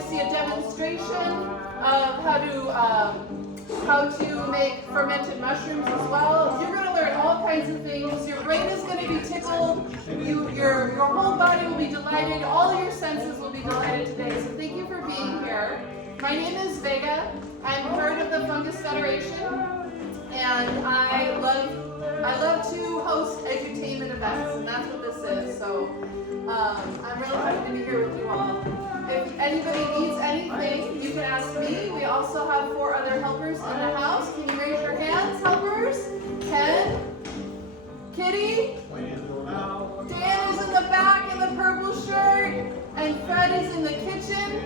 to see a demonstration of how to make fermented mushrooms as well. You're going to learn all kinds of things. Your brain is going to be tickled. Your whole body will be delighted. All of your senses will be delighted today. So thank you for being here. My name is Vega. I'm part of the Fungus Federation, and I love to host edutainment events, and that's what this is. So I'm really happy to be here with you all. If anybody needs anything, you can ask me. We also have 4 other helpers in the house. Can you raise your hands, helpers? Ken? Kitty? Dan is in the back in the purple shirt, and Fred is in the kitchen,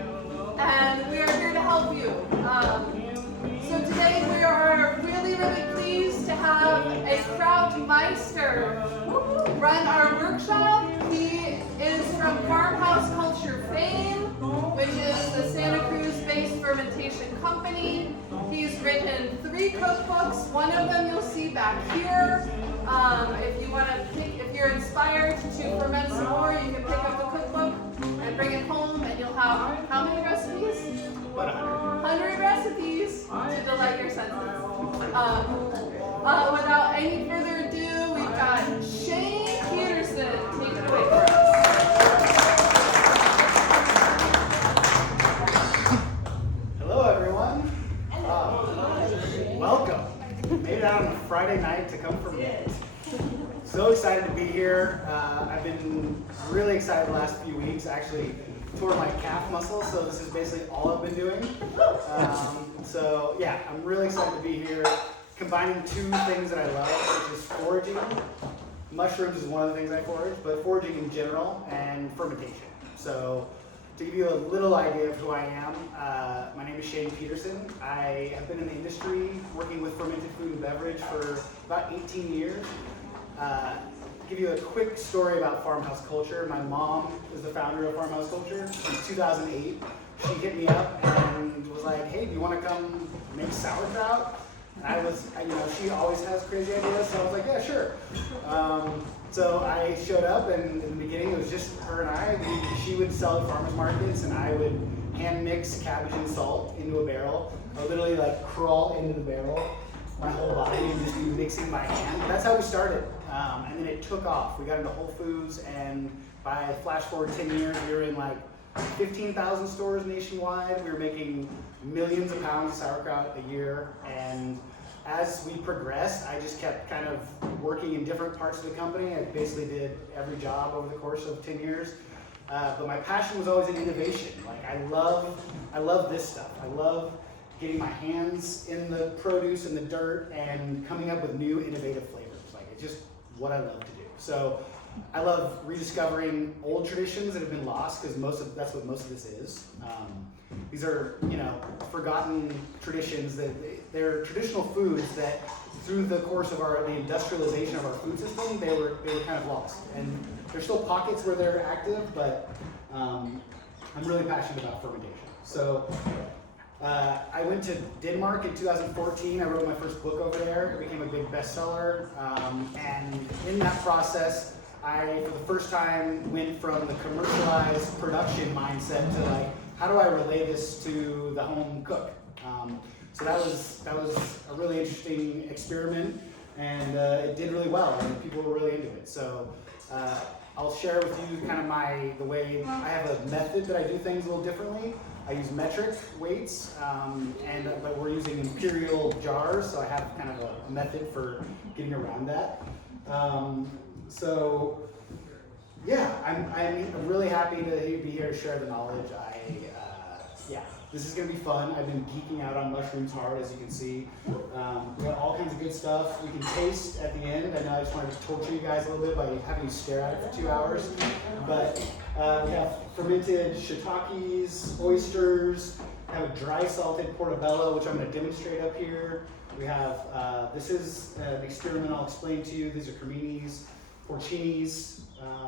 and we are here to help you. So today we are really, really pleased to have a Krautmeister run our workshop. He is from Farmhouse Culture fame, which is the Santa Cruz-based fermentation company. He's written 3 cookbooks. One of them you'll see back here. If you're inspired to ferment some more, you can pick up the cookbook and bring it home, and you'll have how many recipes? About 100 recipes to delight your senses. Without any further ado, we've got Shane Peterson. Take it away for us. Hello, everyone. Welcome. Made it out on a Friday night to come ferment. So excited to be here. I've been really excited the last few weeks. Actually, tore my calf muscle, so this is basically all I've been doing. So yeah, I'm really excited to be here, combining 2 things that I love, which is foraging. Mushrooms is one of the things I forage, but foraging in general and fermentation. So to give you a little idea of who I am, my name is Shane Peterson. I have been in the industry working with fermented food and beverage for about 18 years. Give you a quick story about Farmhouse Culture. My mom is the founder of Farmhouse Culture. In 2008, she hit me up and was like, "Hey, do you want to come make sauerkraut?" And she always has crazy ideas, so I was like, "Yeah, sure." So I showed up, and in the beginning, it was just her and I. She would sell at farmers markets, and I would hand mix cabbage and salt into a barrel. I would literally crawl into the barrel, my whole body, and just be mixing by hand. That's how we started. And then it took off. We got into Whole Foods, and by flash forward 10 years, we were in 15,000 stores nationwide. We were making millions of pounds of sauerkraut a year. And as we progressed, I just kept kind of working in different parts of the company. I basically did every job over the course of 10 years. But my passion was always in innovation. I love this stuff. I love getting my hands in the produce and the dirt and coming up with new innovative flavors. It's just what I love to do. So I love rediscovering old traditions that have been lost, because that's what most of this is. These are, forgotten traditions that they're traditional foods that through the course of the industrialization of our food system, they were kind of lost. And there's still pockets where they're active, but I'm really passionate about fermentation. So I went to Denmark in 2014. I wrote my first book over there. It became a big bestseller. And in that process, I, for the first time, went from the commercialized production mindset to how do I relay this to the home cook? So that was a really interesting experiment, and it did really well, and people were really into it. So I'll share with you kind of the way I have a method that I do things a little differently. I use metric weights, but we're using imperial jars, so I have kind of a method for getting around that. So yeah, I'm really happy to be here to share the knowledge. This is going to be fun. I've been geeking out on mushrooms hard, as you can see. We got all kinds of good stuff. We can taste at the end. I know I just wanted to torture you guys a little bit by having you stare at it for 2 hours. But we have fermented shiitakes, oysters. I have a dry salted portobello, which I'm going to demonstrate up here. We have, this is an experiment I'll explain to you. These are creminis, porcinis,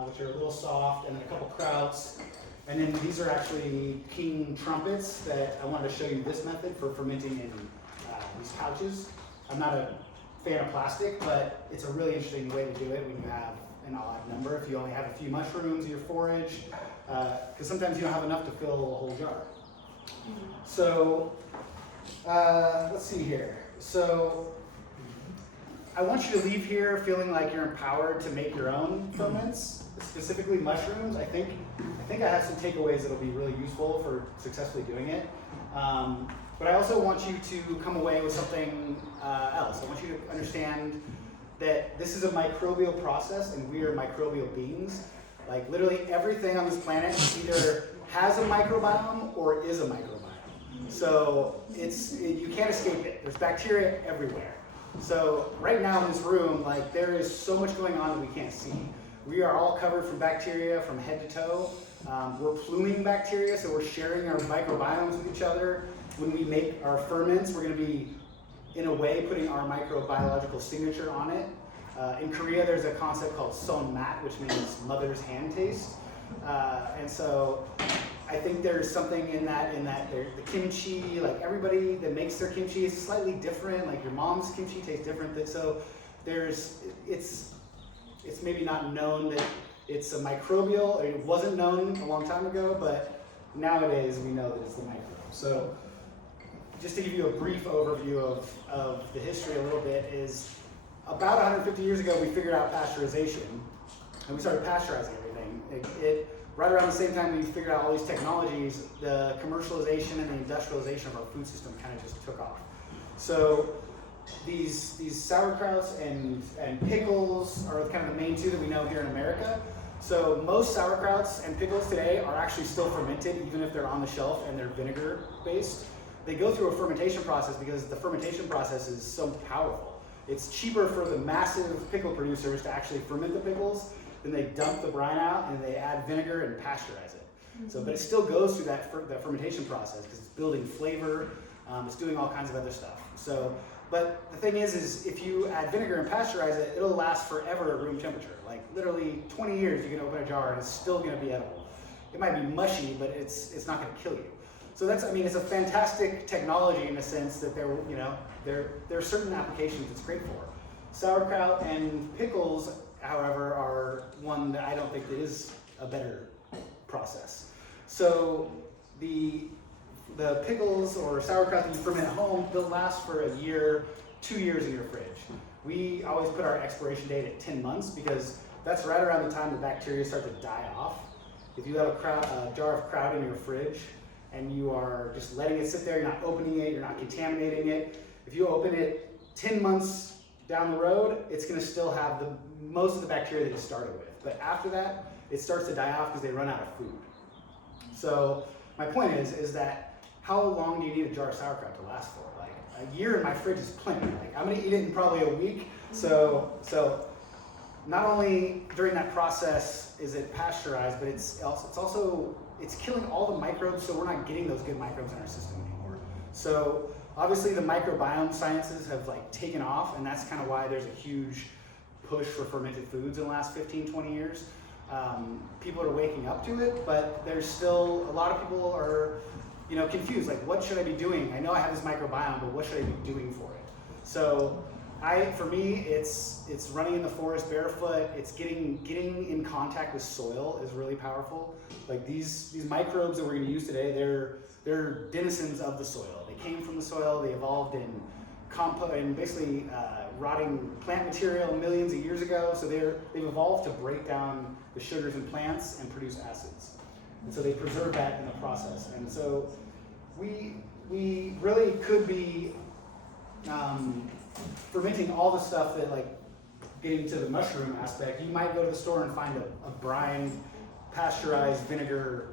which are a little soft, and then a couple krauts. And then these are actually king trumpets that I wanted to show you this method for fermenting in these pouches. I'm not a fan of plastic, but it's a really interesting way to do it when you have an odd number. If you only have a few mushrooms in your forage, because sometimes you don't have enough to fill a whole jar. So let's see here. So I want you to leave here feeling like you're empowered to make your own ferments, specifically mushrooms. I think I have some takeaways that'll be really useful for successfully doing it. But I also want you to come away with something else. I want you to understand that this is a microbial process and we are microbial beings. Like literally everything on this planet either has a microbiome or is a microbiome. So you can't escape it. There's bacteria everywhere. So right now in this room, like there is so much going on that we can't see. We are all covered from bacteria from head to toe. We're pluming bacteria, so we're sharing our microbiomes with each other. When we make our ferments, we're going to be, in a way, putting our microbiological signature on it. In Korea, there's a concept called son mat, which means mother's hand taste. And so I think there's something in that the kimchi, like everybody that makes their kimchi is slightly different. Like your mom's kimchi tastes different. So it's maybe not known that it's a microbial. It wasn't known a long time ago, but nowadays we know that it's the microbe. So just to give you a brief overview of the history a little bit is about 150 years ago we figured out pasteurization and we started pasteurizing everything. Right around the same time we figured out all these technologies, the commercialization and the industrialization of our food system kind of just took off. So these sauerkrauts and pickles are kind of the main two that we know here in America. So most sauerkrauts and pickles today are actually still fermented, even if they're on the shelf and they're vinegar based. They go through a fermentation process because the fermentation process is so powerful. It's cheaper for the massive pickle producers to actually ferment the pickles. Then they dump the brine out and they add vinegar and pasteurize it. So, but it still goes through that fermentation process because it's building flavor, it's doing all kinds of other stuff. So, but the thing is if you add vinegar and pasteurize it, it'll last forever at room temperature. Like literally 20 years, you can open a jar and it's still going to be edible. It might be mushy, but it's not going to kill you. So it's a fantastic technology in a sense that there are certain applications it's great for. Sauerkraut and pickles, however, are one that I don't think is a better process. So the pickles or sauerkraut that you ferment at home, they'll last for a year, 2 years in your fridge. We always put our expiration date at 10 months because that's right around the time the bacteria start to die off. If you have a jar of kraut in your fridge and you are just letting it sit there, you're not opening it, you're not contaminating it. If you open it 10 months down the road, it's going to still have most of the bacteria that you started with. But after that, it starts to die off because they run out of food. So my point is that how long do you need a jar of sauerkraut to last for? Like a year in my fridge is plenty. Like I'm going to eat it in probably a week. So not only during that process is it pasteurized, but it's killing all the microbes, so we're not getting those good microbes in our system anymore. So obviously the microbiome sciences have taken off, and that's kind of why there's a huge push for fermented foods in the last 15, 20 years. People are waking up to it, but there's still a lot of people are confused. Like, what should I be doing? I know I have this microbiome, but what should I be doing for it? So for me, it's running in the forest barefoot. It's getting in contact with soil is really powerful. Like these microbes that we're going to use today, they're denizens of the soil. They came from the soil. They evolved in basically rotting plant material millions of years ago. So they've evolved to break down the sugars in plants and produce acids. And so they preserve that in the process. And so we really could be fermenting all the stuff that, getting to the mushroom aspect, you might go to the store and find a brined, pasteurized vinegar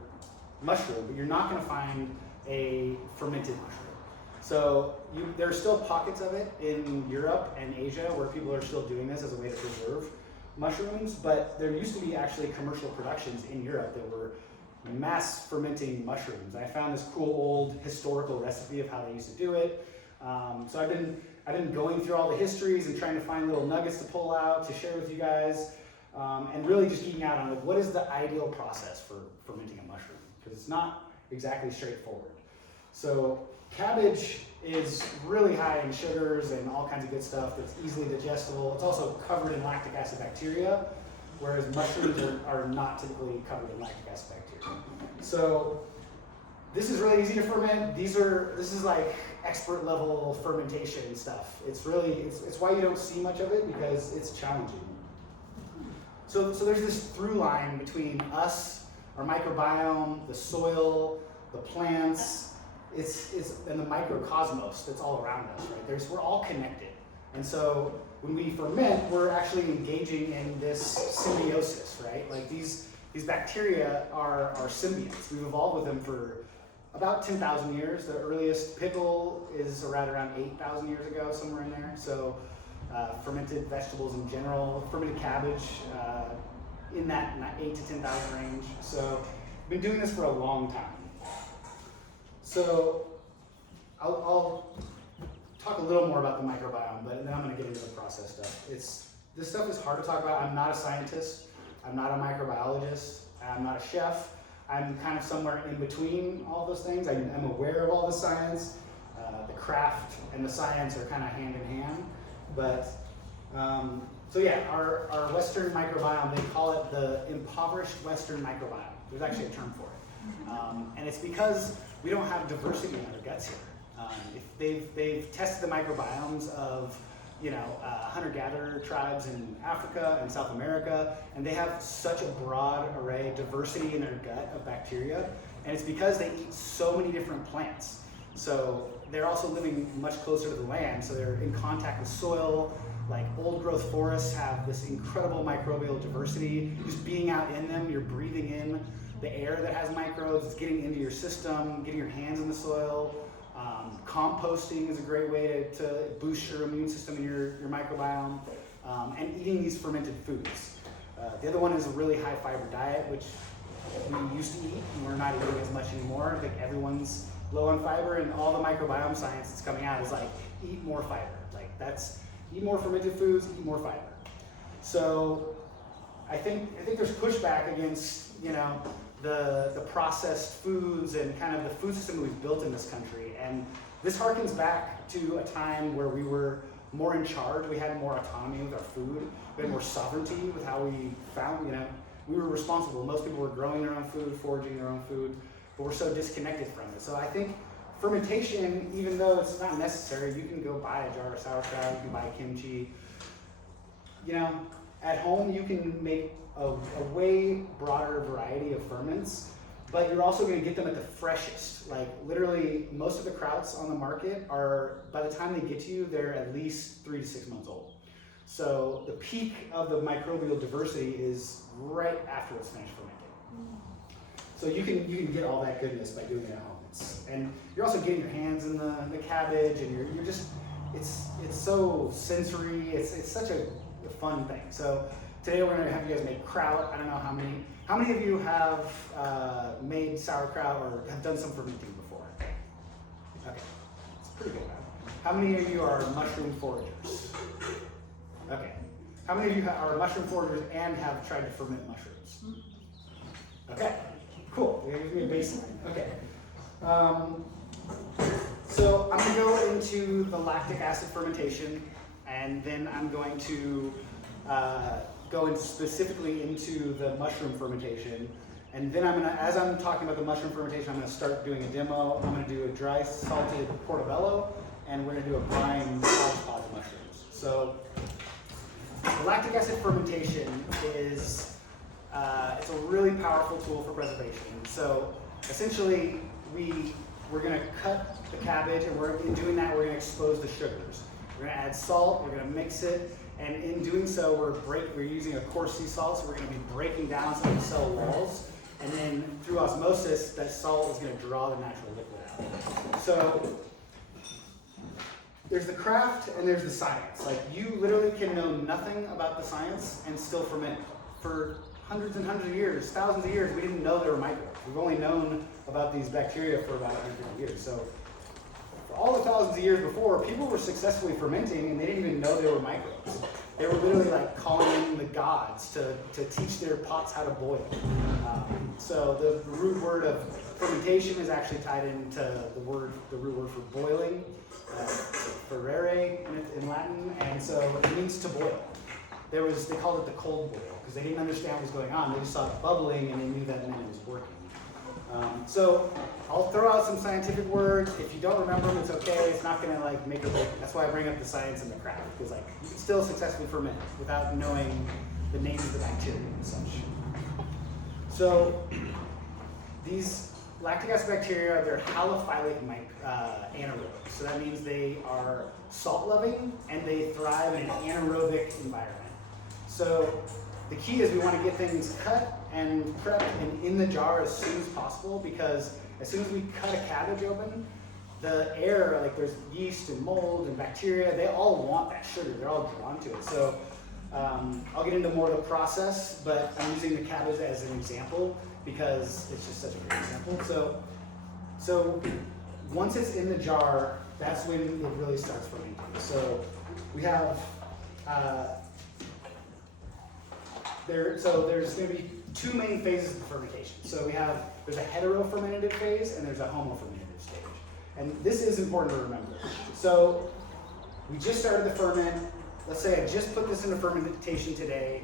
mushroom, but you're not going to find a fermented mushroom. So there are still pockets of it in Europe and Asia where people are still doing this as a way to preserve mushrooms, but there used to be actually commercial productions in Europe that were mass fermenting mushrooms. I found this cool old historical recipe of how they used to do it. So I've been going through all the histories and trying to find little nuggets to pull out to share with you guys, and really just geeking out on what is the ideal process for fermenting a mushroom, because it's not exactly straightforward. So cabbage is really high in sugars and all kinds of good stuff that's easily digestible. It's also covered in lactic acid bacteria, whereas mushrooms are not typically covered in lactic acid bacteria. So This is really easy to ferment. This is like expert level fermentation stuff. It's why you don't see much of it, because it's challenging. So there's this through line between us, our microbiome, the soil, the plants, and the microcosmos that's all around us, right? We're all connected. And so when we ferment, we're actually engaging in this symbiosis, right? Like these bacteria are symbionts. We've evolved with them for about 10,000 years. The earliest pickle is around 8,000 years ago, somewhere in there. So fermented vegetables in general, fermented cabbage in that 8 to 10,000 range. So we've been doing this for a long time. So I'll talk a little more about the microbiome, but then I'm going to get into the process stuff. This stuff is hard to talk about. I'm not a scientist. I'm not a microbiologist. I'm not a chef. I'm kind of somewhere in between all those things. I'm aware of all the science. The craft and the science are kind of hand in hand. But so yeah, our Western microbiome, they call it the impoverished Western microbiome. There's actually a term for it. And it's because we don't have diversity in our guts here. If they've tested the microbiomes of hunter-gatherer tribes in Africa and South America, and they have such a broad array of diversity in their gut of bacteria, and it's because they eat so many different plants. So they're also living much closer to the land, so they're in contact with soil. Like old growth forests have this incredible microbial diversity. Just being out in them, you're breathing in the air that has microbes, it's getting into your system, getting your hands in the soil. Composting is a great way to boost your immune system and your microbiome, and eating these fermented foods. The other one is a really high fiber diet, which we used to eat, and we're not eating as much anymore. I think everyone's low on fiber, and all the microbiome science that's coming out is like, eat more fiber. Like eat more fermented foods, eat more fiber. So I think there's pushback against the processed foods and kind of the food system that we've built in this country. And this harkens back to a time where we were more in charge. We had more autonomy with our food. We had more sovereignty with how we found, we were responsible. Most people were growing their own food, foraging their own food, but we're so disconnected from it. So I think fermentation, even though it's not necessary, you can go buy a jar of sauerkraut, you can buy kimchi. At home you can make a way broader variety of ferments, but you're also going to get them at the freshest. Like literally most of the krauts on the market are, by the time they get to you, they're at least 3 to 6 months old. So the peak of the microbial diversity is right after it's finished fermenting. So you can get all that goodness by doing it at home. And you're also getting your hands in the cabbage, and you're just, it's so sensory. It's such a fun thing. So today we're going to have you guys make kraut. I don't know how many of you have made sauerkraut or have done some fermenting before? Okay, it's pretty good. How many of you are mushroom foragers? Okay. How many of you are mushroom foragers and have tried to ferment mushrooms? Okay, cool. You're giving me a baseline. Okay. So I'm going to go into the lactic acid fermentation, and then I'm going to go specifically into the mushroom fermentation. And then as I'm talking about the mushroom fermentation, I'm going to start doing a demo. I'm going to do a dry salted portobello, and we're going to do a brine hodgepodge mushrooms. So the lactic acid fermentation is it's a really powerful tool for preservation. So essentially, we're going to cut the cabbage, and in doing that, we're going to expose the sugars. We're going to add salt, we're going to mix it, and in doing so, we're using a coarse sea salt, so we're going to be breaking down some of the cell walls, and then through osmosis, that salt is going to draw the natural liquid out. So there's the craft and there's the science. Like, you literally can know nothing about the science and still ferment. For hundreds and hundreds of years, thousands of years, we didn't know there were microbes. We've only known about these bacteria for about 150 years. So for all the thousands of years before, people were successfully fermenting and they didn't even know they were microbes. They were literally like calling in the gods to teach their pots how to boil. So the root word of fermentation is actually tied into the root word for boiling, ferere in Latin, and so it means to boil. They called it the cold boil because they didn't understand what was going on. They just saw it bubbling and they knew that meant it was working. So I'll throw out some scientific words. If you don't remember them, it's okay. It's not gonna like make or break. That's why I bring up the science and the craft, because like you can still successfully ferment without knowing the names of the bacteria and such. So these lactic acid bacteria, they're halophilic anaerobes. So that means they are salt-loving and they thrive in an anaerobic environment. So the key is we want to get things cut and prepped and in the jar as soon as possible, because as soon as we cut a cabbage open, the air, like there's yeast and mold and bacteria, they all want that sugar. They're all drawn to it. So I'll get into more of the process, but I'm using the cabbage as an example because it's just such a great example. So once it's in the jar, that's when it really starts fermenting. So we have there's going to be two main phases of fermentation. So there's a hetero-fermentative phase and there's a homo-fermentative stage. And this is important to remember. So we just started the ferment. Let's say I just put this into fermentation today.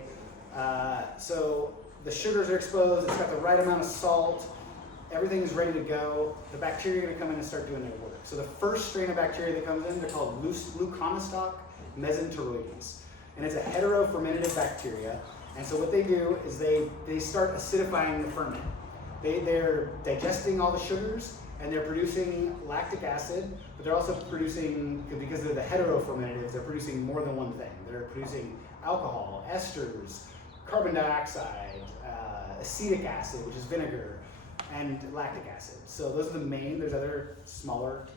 So the sugars are exposed, it's got the right amount of salt, everything is ready to go. The bacteria are going to come in and start doing their work. So the first strain of bacteria that comes in, they're called leuconostoc mesenteroides. And it's a hetero-fermentative bacteria. And so what they do is they start acidifying the ferment. They're digesting all the sugars and they're producing lactic acid, but they're also producing, because they're the heterofermentatives, they're producing more than one thing. They're producing alcohol, esters, carbon dioxide, acetic acid, which is vinegar, and lactic acid. So those are the main. There's other smaller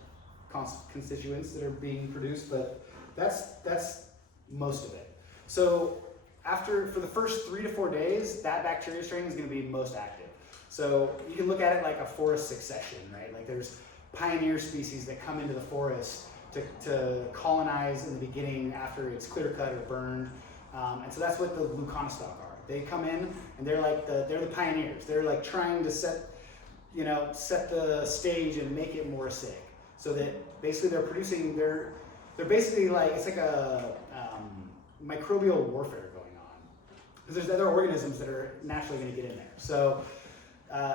constituents that are being produced, but that's most of it. So for the first 3 to 4 days, that bacteria strain is going to be most active. So you can look at it like a forest succession, right? Like there's pioneer species that come into the forest to colonize in the beginning after it's clear cut or burned. And so that's what the leuconostoc are. They come in and they're the pioneers. They're like trying to set the stage and make it more acidic. So that basically they're basically like, it's like a microbial warfare going on. Because there's other organisms that are naturally going to get in there. So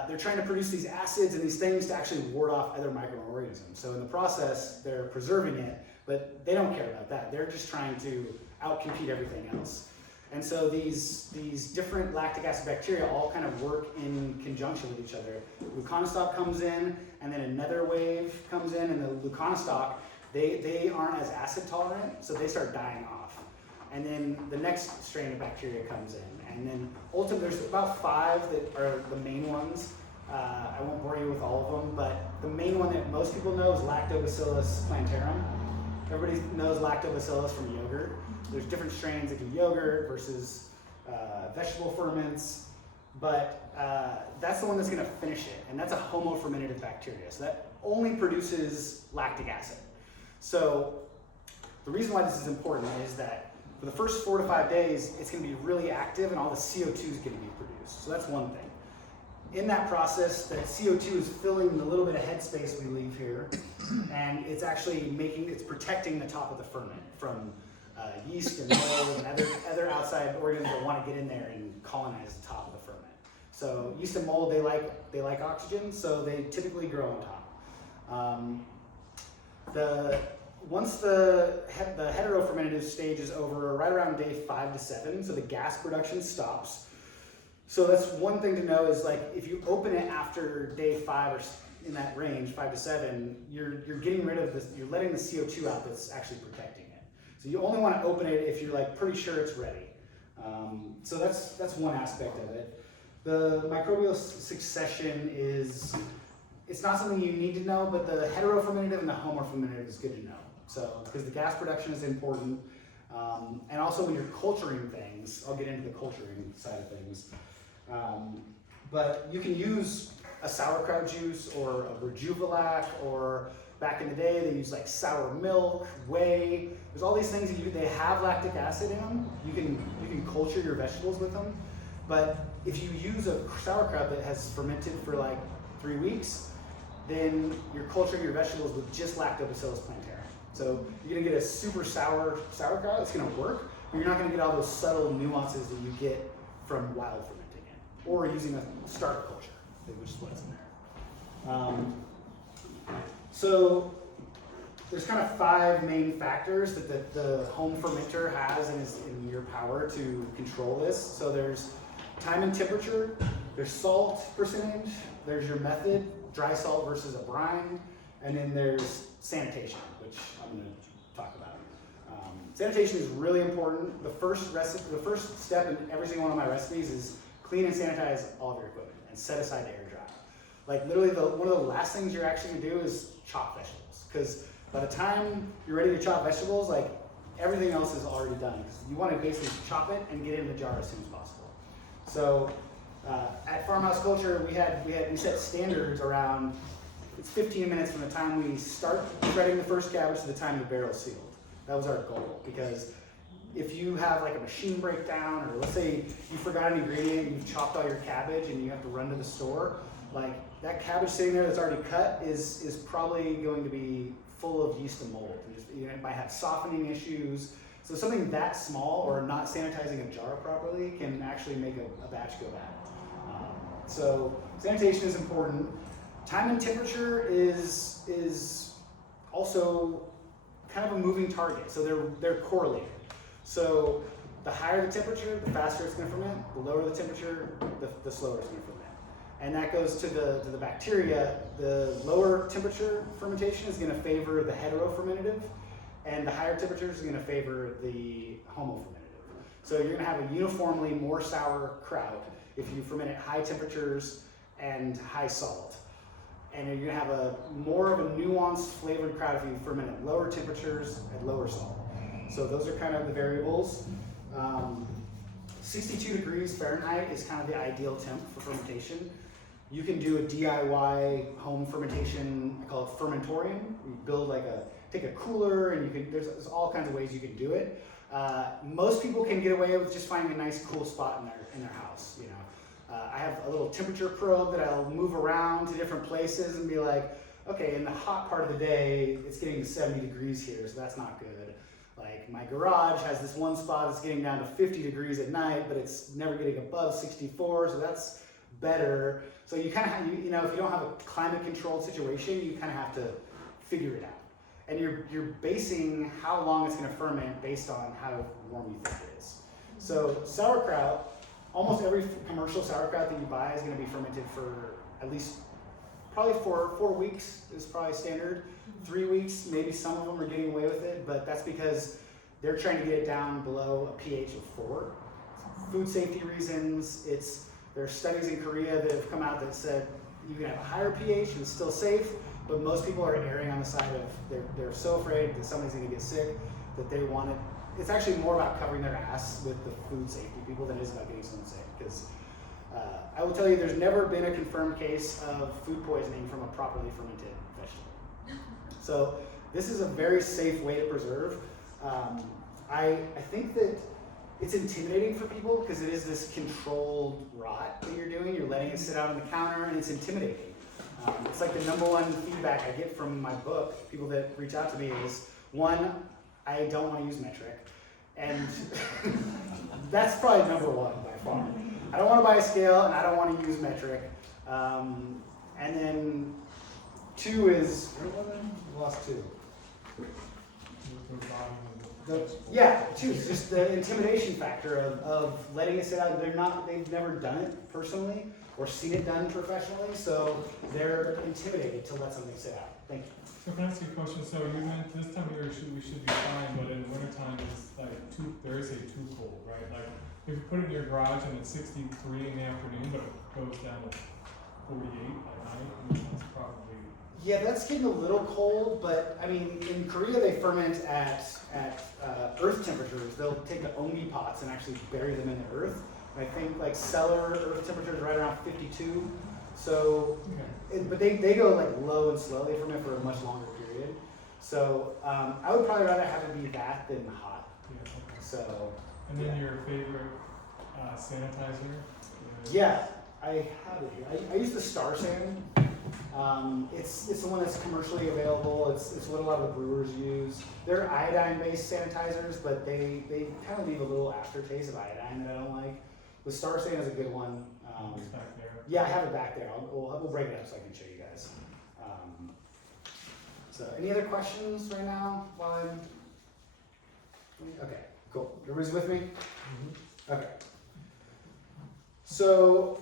they're trying to produce these acids and these things to actually ward off other microorganisms. So in the process, they're preserving it, but they don't care about that. They're just trying to outcompete everything else. And so these different lactic acid bacteria all kind of work in conjunction with each other. Leuconostoc comes in, and then another wave comes in, and the leuconostoc, they aren't as acid tolerant, so they start dying off. And then the next strain of bacteria comes in. And then ultimately, there's about 5 that are the main ones. I won't bore you with all of them, but the main one that most people know is Lactobacillus plantarum. Everybody knows Lactobacillus from yogurt. There's different strains that do yogurt versus vegetable ferments, but that's the one that's going to finish it, and that's a homo-fermentative bacteria. So that only produces lactic acid. So the reason why this is important is that for the first 4 to 5 days, it's going to be really active and all the CO2 is going to be produced. So that's one thing. In that process, that CO2 is filling the little bit of headspace we leave here, and it's actually it's protecting the top of the ferment from yeast and mold and other outside organisms that want to get in there and colonize the top of the ferment. So yeast and mold, they like oxygen, so they typically grow on top. Once the heterofermentative stage is over, right around day 5 to 7, so the gas production stops. So that's one thing to know is like if you open it after day 5 or in that range, 5 to 7, you're getting rid of this. You're letting the CO2 out that's actually protecting it. So you only want to open it if you're like pretty sure it's ready. So that's one aspect of it. The microbial succession it's not something you need to know, but the heterofermentative and the homofermentative is good to know. So, because the gas production is important, and also when you're culturing things, I'll get into the culturing side of things, but you can use a sauerkraut juice or a Rejuvelac, or back in the day they used like sour milk, whey. There's all these things they have lactic acid in them. You can culture your vegetables with them, but if you use a sauerkraut that has fermented for like 3 weeks, then you're culturing your vegetables with just Lactobacillus plantarum. So you're gonna get a super sour sauerkraut, it's gonna work, but you're not gonna get all those subtle nuances that you get from wild fermenting it, or using a starter culture, which is what's in there. So there's kind of 5 main factors that the home fermenter has and is in your power to control this. So there's time and temperature, there's salt percentage, there's your method, dry salt versus a brine, and then there's sanitation, which I'm going to talk about. Sanitation is really important. The first step in every single one of my recipes is clean and sanitize all of your equipment and set aside to air dry. Like literally one of the last things you're actually going to do is chop vegetables, because by the time you're ready to chop vegetables, like everything else is already done. You want to basically chop it and get it in the jar as soon as possible. So at Farmhouse Culture, we set standards around, it's 15 minutes from the time we start shredding the first cabbage to the time the barrel's sealed. That was our goal, because if you have like a machine breakdown, or let's say you forgot an ingredient, you've chopped all your cabbage and you have to run to the store, like that cabbage sitting there that's already cut is probably going to be full of yeast and mold. It might have softening issues. So something that small, or not sanitizing a jar properly, can actually make a batch go bad. So sanitation is important. Time and temperature is also kind of a moving target. So they're correlated. So the higher the temperature, the faster it's going to ferment. The lower the temperature, the slower it's going to ferment. And that goes to the bacteria. The lower temperature fermentation is going to favor the heterofermentative, and the higher temperatures is going to favor the homofermentative. So you're going to have a uniformly more sour kraut if you ferment at high temperatures and high salt. And you're going to have more of a nuanced flavored kraut if you ferment at lower temperatures at lower salt. So those are kind of the variables. 62 degrees Fahrenheit is kind of the ideal temp for fermentation. You can do a DIY home fermentation, I call it fermentorium. You build take a cooler, and there's all kinds of ways you can do it. Most people can get away with just finding a nice cool spot in their house. I have a little temperature probe that I'll move around to different places and be like, okay, in the hot part of the day, it's getting to 70 degrees here, so that's not good. Like my garage has this one spot that's getting down to 50 degrees at night, but it's never getting above 64, so that's better. So you kind of have, if you don't have a climate controlled situation, you kind of have to figure it out. And you're basing how long it's going to ferment based on how warm you think it is. So sauerkraut, almost every commercial sauerkraut that you buy is going to be fermented for at least probably 4 weeks is probably standard. 3 weeks, maybe some of them are getting away with it, but that's because they're trying to get it down below a pH of 4. Food safety reasons. There are studies in Korea that have come out that said you can have a higher pH and it's still safe, but most people are erring on the side of they're so afraid that somebody's going to get sick that they want it. It's actually more about covering their ass with the food safety people than it is about getting someone sick. Because I will tell you, there's never been a confirmed case of food poisoning from a properly fermented vegetable. So this is a very safe way to preserve. I think that it's intimidating for people because it is this controlled rot that you're doing. You're letting it sit out on the counter, and it's intimidating. It's like the #1 feedback I get from my book, people that reach out to me, is one, I don't want to use metric. And that's probably #1 by far. I don't want to buy a scale, and I don't want to use metric. And then 2 is, we lost 2. 2 is just the intimidation factor of letting it sit out. They've never done it personally or seen it done professionally, so they're intimidated to let something sit out. Thank you. So can I ask you a question? So you meant this time of year we should be fine, but in wintertime it's like too cold, right? Like if you put it in your garage and it's 63 in the afternoon, but it goes down to 48 at night, that's probably... Yeah, that's getting a little cold, but I mean, in Korea they ferment at earth temperatures. They'll take the ongi pots and actually bury them in the earth. I think like cellar earth temperature is right around 52. So, okay. But they go like low and slow. They ferment for a much longer period. So I would probably rather have it be that than hot. Yeah, okay. So. And then your favorite sanitizer? Yeah, I have it here. I use the Star San. It's the one that's commercially available. It's what a lot of the brewers use. They're iodine-based sanitizers, but they kind of leave a little aftertaste of iodine that I don't like. The Star San is a good one. It's back there. Yeah, I have it back there. We'll break it up so I can show you guys. guys. So any other questions right now while I'm, okay, cool. Everybody's with me? Okay. So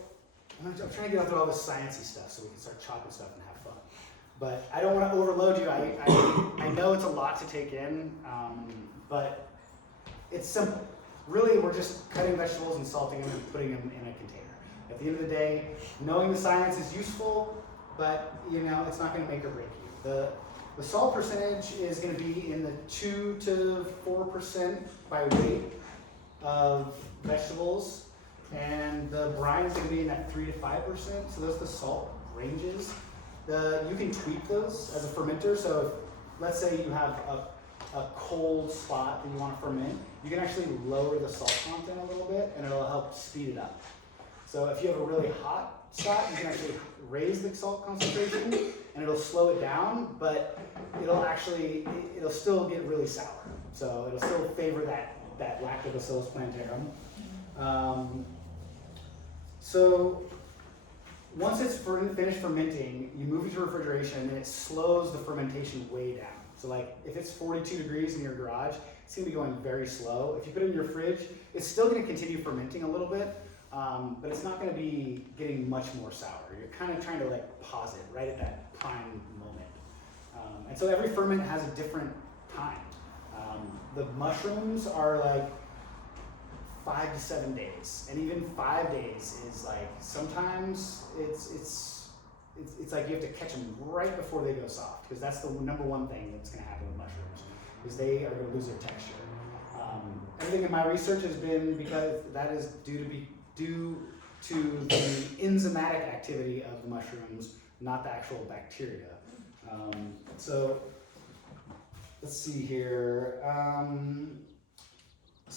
I'm trying to get through all this sciencey stuff so we can start chopping stuff and have fun. But I don't want to overload you. I know it's a lot to take in, but it's simple. Really, we're just cutting vegetables and salting them and putting them in a container. At the end of the day, knowing the science is useful, but you know it's not going to make or break you. The salt percentage is going to be in the 2 to 4% by weight of vegetables, and the brine is going to be in that 3 to 5%. So those are the salt ranges. You can tweak those as a fermenter. So if, let's say you have a cold spot that you want to ferment, you can actually lower the salt content a little bit, and it'll help speed it up. So if you have a really hot spot, you can actually raise the salt concentration, and it'll slow it down, but it'll still get really sour. So it'll still favor that lactobacillus plantarum. So once it's finished fermenting, you move it to refrigeration, and it slows the fermentation way down. So like if it's 42 degrees in your garage, it's gonna be going very slow. If you put it in your fridge, it's still gonna continue fermenting a little bit, but it's not gonna be getting much more sour. You're kind of trying to like pause it right at that prime moment. And so every ferment has a different time. The mushrooms are like 5 to 7 days, and even 5 days is like, sometimes it's like you have to catch them right before they go soft, because that's the number one thing that's going to happen with mushrooms, is they are going to lose their texture. Everything in my research has been because that is due to the enzymatic activity of the mushrooms, not the actual bacteria. So let's see here.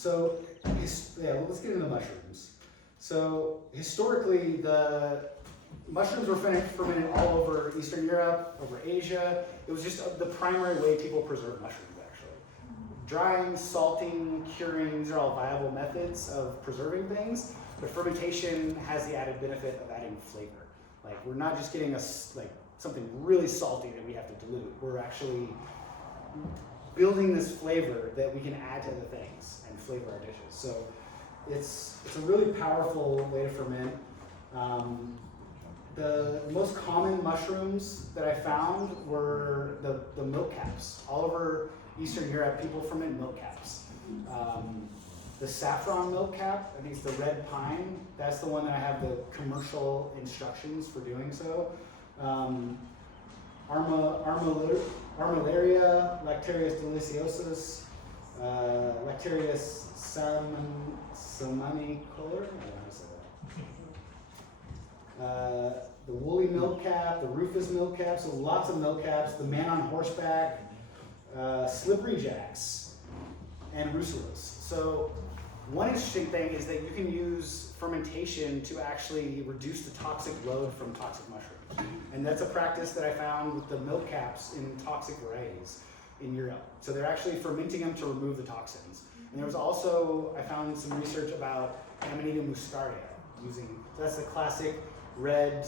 Let's get into the mushrooms. So historically, the mushrooms were fermented all over Eastern Europe, over Asia. It was just the primary way people preserve mushrooms, actually. Drying, salting, curing, these are all viable methods of preserving things, but fermentation has the added benefit of adding flavor. Like, we're not just getting something really salty that we have to dilute. We're actually building this flavor that we can add to the things and flavor our dishes. So it's a really powerful way to ferment. The most common mushrooms that I found were the milk caps. All over Eastern Europe, people ferment milk caps. The saffron milk cap, I think it's the red pine, that's the one that I have the commercial instructions for doing so. Armillaria, Lactarius deliciosus, Lactarius salmonicolor, I don't know how to say that. The woolly milk cap, the rufous milk cap, so lots of milk caps, the man on horseback, slippery jacks, and russulas. So one interesting thing is that you can use fermentation to actually reduce the toxic load from toxic mushrooms. And that's a practice that I found with the milk caps in toxic varieties in Europe. So they're actually fermenting them to remove the toxins. And there was also, I found some research about Amanita muscaria so that's the classic red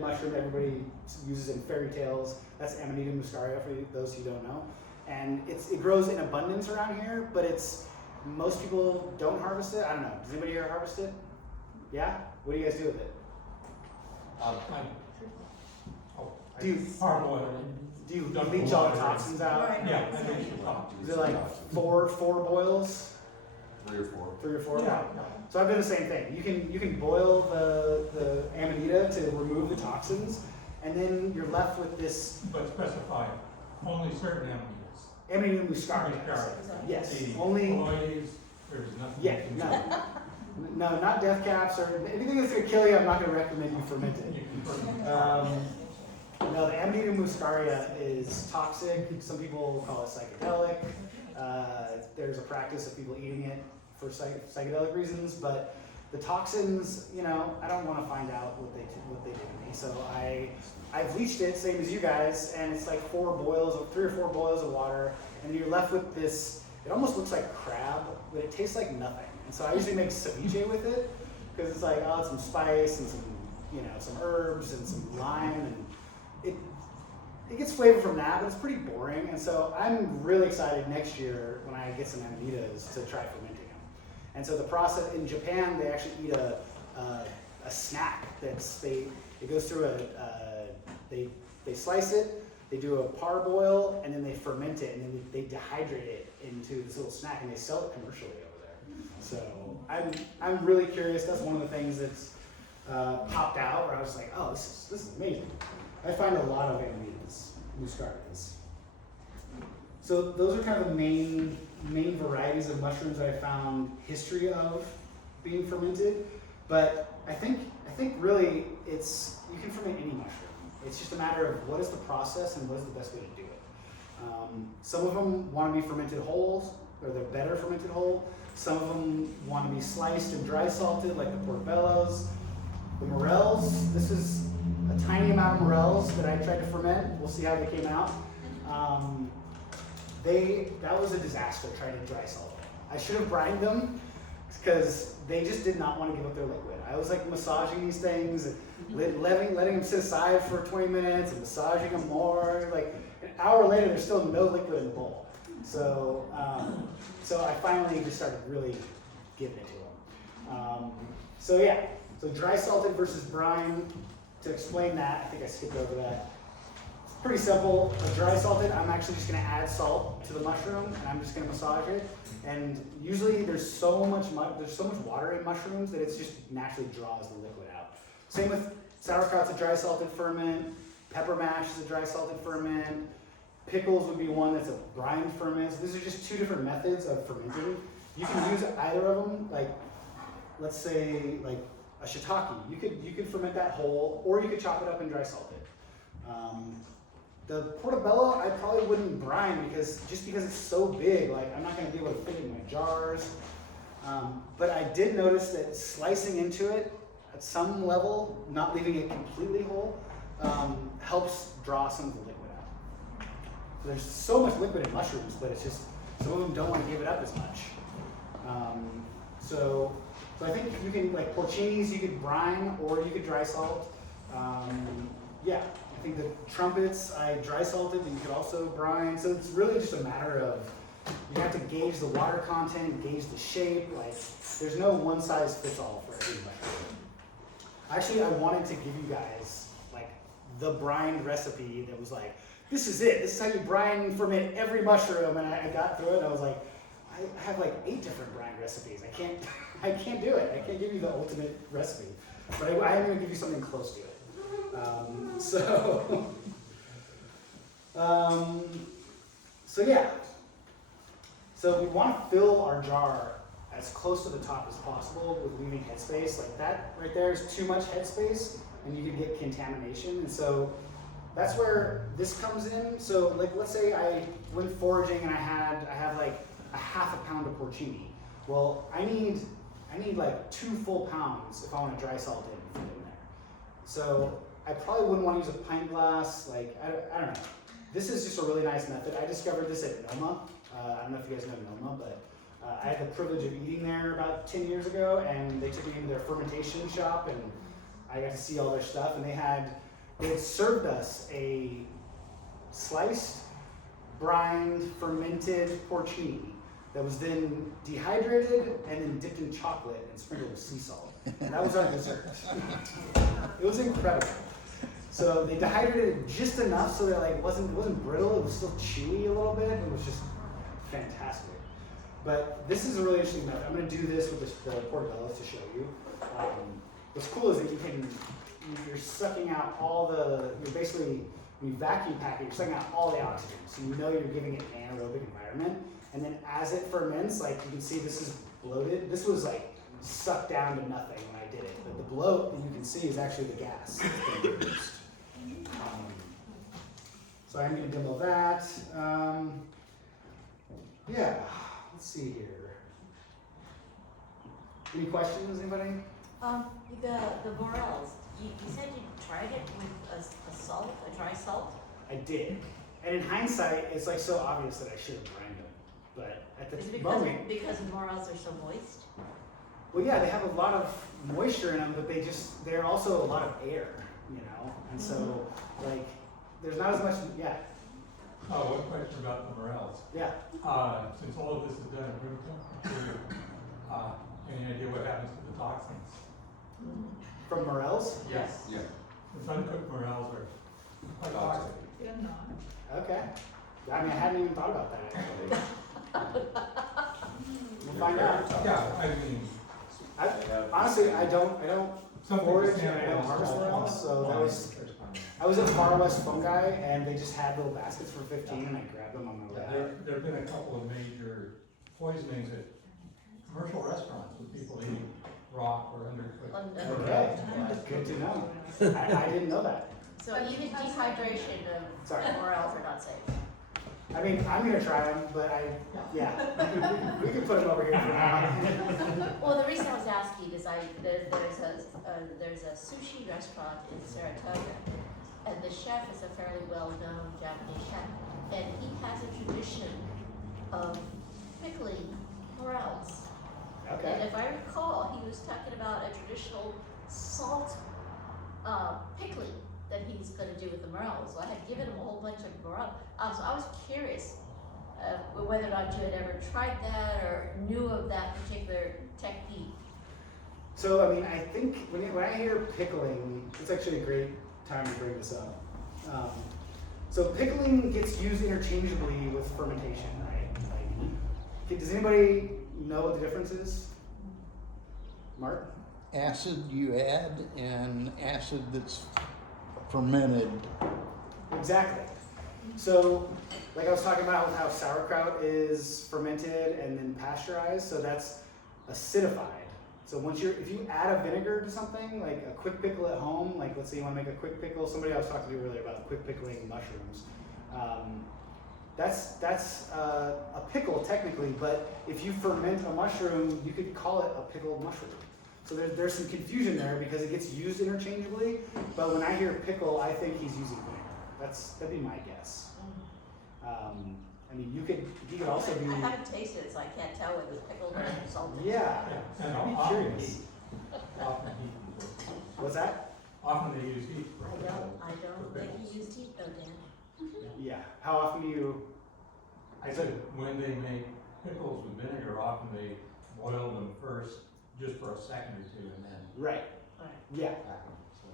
mushroom everybody uses in fairy tales. That's Amanita muscaria for those who don't know. And it grows in abundance around here, but most people don't harvest it. I don't know. Does anybody here harvest it? Yeah? What do you guys do with it? Do you leach all the toxins out? Yeah, I think you Is it like four boils? 3 or 4. 3 or 4? Yeah. So I've done the same thing. You can boil the Amanita to remove the toxins, and then you're left with this But specify only certain amanitas. Amanita muscaria. Yes. Only. Employees, there's nothing. Yeah. No, not death caps or anything that's gonna kill you. I'm not gonna recommend you ferment it. You can put- No, the Amanita muscaria is toxic. Some people call it psychedelic. There's a practice of people eating it for psychedelic reasons, but the toxins, I don't want to find out what they did to me. So I've leached it, same as you guys, and it's like 3 or 4 boils of water, and you're left with this. It almost looks like crab, but it tastes like nothing. And so I usually make ceviche with it because it's like, some spice and some herbs and some lime, and it gets flavor from that, but it's pretty boring. And so I'm really excited next year when I get some amanitas to try fermenting them. And so the process in Japan, they actually eat a snack it goes through they slice it, they do a parboil, and then they ferment it, and then they dehydrate it into this little snack, and they sell it commercially over there. So I'm really curious. That's one of the things that's popped out where I was like, oh, this is amazing. I find a lot of amanitas, muscardines. So those are kind of the main varieties of mushrooms that I found history of being fermented. But I think really you can ferment any mushroom. It's just a matter of what is the process and what is the best way to do it. Some of them want to be fermented whole, or they're better fermented whole. Some of them want to be sliced and dry salted, like the portobellos. The morels, this is a tiny amount of morels that I tried to ferment. We'll see how they came out. That was a disaster trying to dry salt them. I should have brined them because they just did not want to give up their liquid. I was like massaging these things, and letting them sit aside for 20 minutes and massaging them more. Like an hour later, there's still no liquid in the bowl. So I finally just started really giving it to them. So dry salted versus brine. To explain that, I think I skipped over that. It's pretty simple. A dry salted, I'm actually just going to add salt to the mushroom, and I'm just going to massage it. And usually there's so much water in mushrooms that it just naturally draws the liquid out. Same with sauerkraut's a dry salted ferment. Pepper mash is a dry salted ferment. Pickles would be one that's a brined ferment. So these are just two different methods of fermenting. You can use either of them. Like, let's say, like a shiitake. You could ferment that whole, or you could chop it up and dry salt it. The portobello, I probably wouldn't brine because it's so big, like I'm not going to be able to fit it in my jars. But I did notice that slicing into it at some level, not leaving it completely whole, helps draw some of the liquid out. So there's so much liquid in mushrooms, but it's just some of them don't want to give it up as much. So I think you can, like porcinis, you could brine or you could dry salt. I think the trumpets, I dry salted, but you could also brine. So it's really just a matter of, you have to gauge the water content, gauge the shape. Like, there's no one size fits all for every mushroom. Actually, I wanted to give you guys like the brined recipe that was like, this is it. This is how you brine and ferment every mushroom. And I got through it and I was like, I have like 8 different brine recipes. I can't do it. I can't give you the ultimate recipe. But I am going to give you something close to it. So we want to fill our jar as close to the top as possible with leaving headspace. Like that right there is too much headspace and you can get contamination. And so that's where this comes in. So like, let's say I went foraging and I have like a half a pound of porcini. Well, I need like 2 full pounds if I want to dry salt it and fit in there. So I probably wouldn't want to use a pint glass. Like, I don't know. This is just a really nice method. I discovered this at Noma. I don't know if you guys know Noma, but I had the privilege of eating there about 10 years ago, and they took me into their fermentation shop, and I got to see all their stuff. And they had served us a sliced, brined, fermented porcini that was then dehydrated and then dipped in chocolate and sprinkled with sea salt. And that was our dessert. It was incredible. So they dehydrated it just enough so that like it wasn't brittle, it was still chewy a little bit. It was just fantastic. But this is a really interesting method. I'm going to do this with the portobellos to show you. What's cool is that you're sucking out when you vacuum pack it, you're sucking out all the oxygen. So you know you're giving it an anaerobic environment. And then as it ferments, like you can see this is bloated. This was like sucked down to nothing when I did it. But the bloat that you can see is actually the gas that's being produced. So I'm going to demo that. Let's see here. Any questions, anybody? The morels, you said you tried it with a dry salt? I did. And in hindsight, it's like so obvious that I should have brined them. But at Is it the because moment, because the morels are so moist? well, yeah, they have a lot of moisture in them, but they're also a lot of air, you know? And so, like, there's not as much, yeah, One question about the morels. yeah. Since all of this is done at room temperature, any idea what happens to the toxins? From morels? Yes. Yeah. Since uncooked morels are quite toxic. Okay. I mean, I hadn't even thought about that actually. We'll find out. Yeah, I mean, Honestly, I don't something forage to and I sample don't on harvest small morels, so that quantities. I was at Far West Fungi and they just had little baskets for 15 and I grabbed them on my way out. There've been a couple of major poisonings at commercial restaurants with people eating raw or undercooked. Okay, good to know. I didn't know that. So even dehydration Sorry. of morels are not safe. I mean, I'm gonna try them, but yeah, we can put them over here for now. Well, the reason I was asking is there's a sushi restaurant in Saratoga, and the chef is a fairly well-known Japanese chef, and he has a tradition of pickling morels. And Okay. if I recall, he was talking about a traditional salt pickling that he's going to do with the morels. So I had given him a whole bunch of morels. So I was curious whether or not you had ever tried that or knew of that particular technique. So, I mean, I think when I hear pickling, it's actually a great time to bring this up. So pickling gets used interchangeably with fermentation, right? Like, does anybody know what the difference is? Mark? Acid you add and acid that's fermented. Exactly. So, like I was talking about with how sauerkraut is fermented and then pasteurized, so that's acidified. So if you add a vinegar to something, like a quick pickle at home, like let's say you want to make a quick pickle, somebody I was talking to earlier about quick pickling mushrooms. That's a pickle technically, but if you ferment a mushroom, you could call it a pickled mushroom. So there's some confusion there because it gets used interchangeably, but when I hear pickle, I think he's using vinegar. That'd be my guess. I mean, you could also be. I haven't tasted it, so I can't tell whether it's pickled or salted. Yeah, And I'd be often curious. heat. Often heat. What's that? Often they use heat. for- I don't for think pickles. you used heat though, Dan. Yeah. How often do you? I said, when they make pickles with vinegar, often they boil them first, just for a second or two, and then Right. Right. Yeah. pack them, so.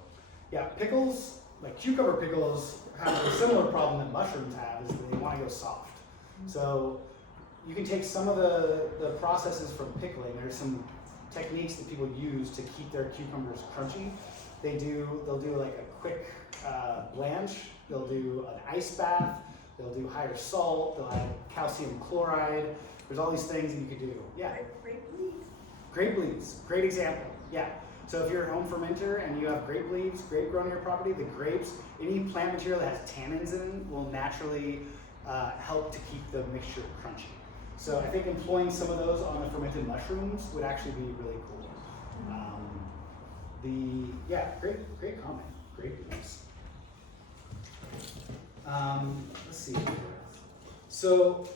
Yeah. Pickles, like cucumber pickles, have a similar problem that mushrooms have, is that they want to go soft. So you can take some of the processes from pickling. There's some techniques that people use to keep their cucumbers crunchy. They'll do like a quick blanch. They'll do an ice bath. They'll do higher salt. They'll add calcium chloride. There's all these things that you could do. Yeah. Grape leaves, great example. Yeah. So if you're a home fermenter and you have grape leaves, grape grown on your property, the grapes, any plant material that has tannins in it will naturally help to keep the mixture crunchy. So I think employing some of those on the fermented mushrooms would actually be really cool. Great comment. Great leaves. Let's see. So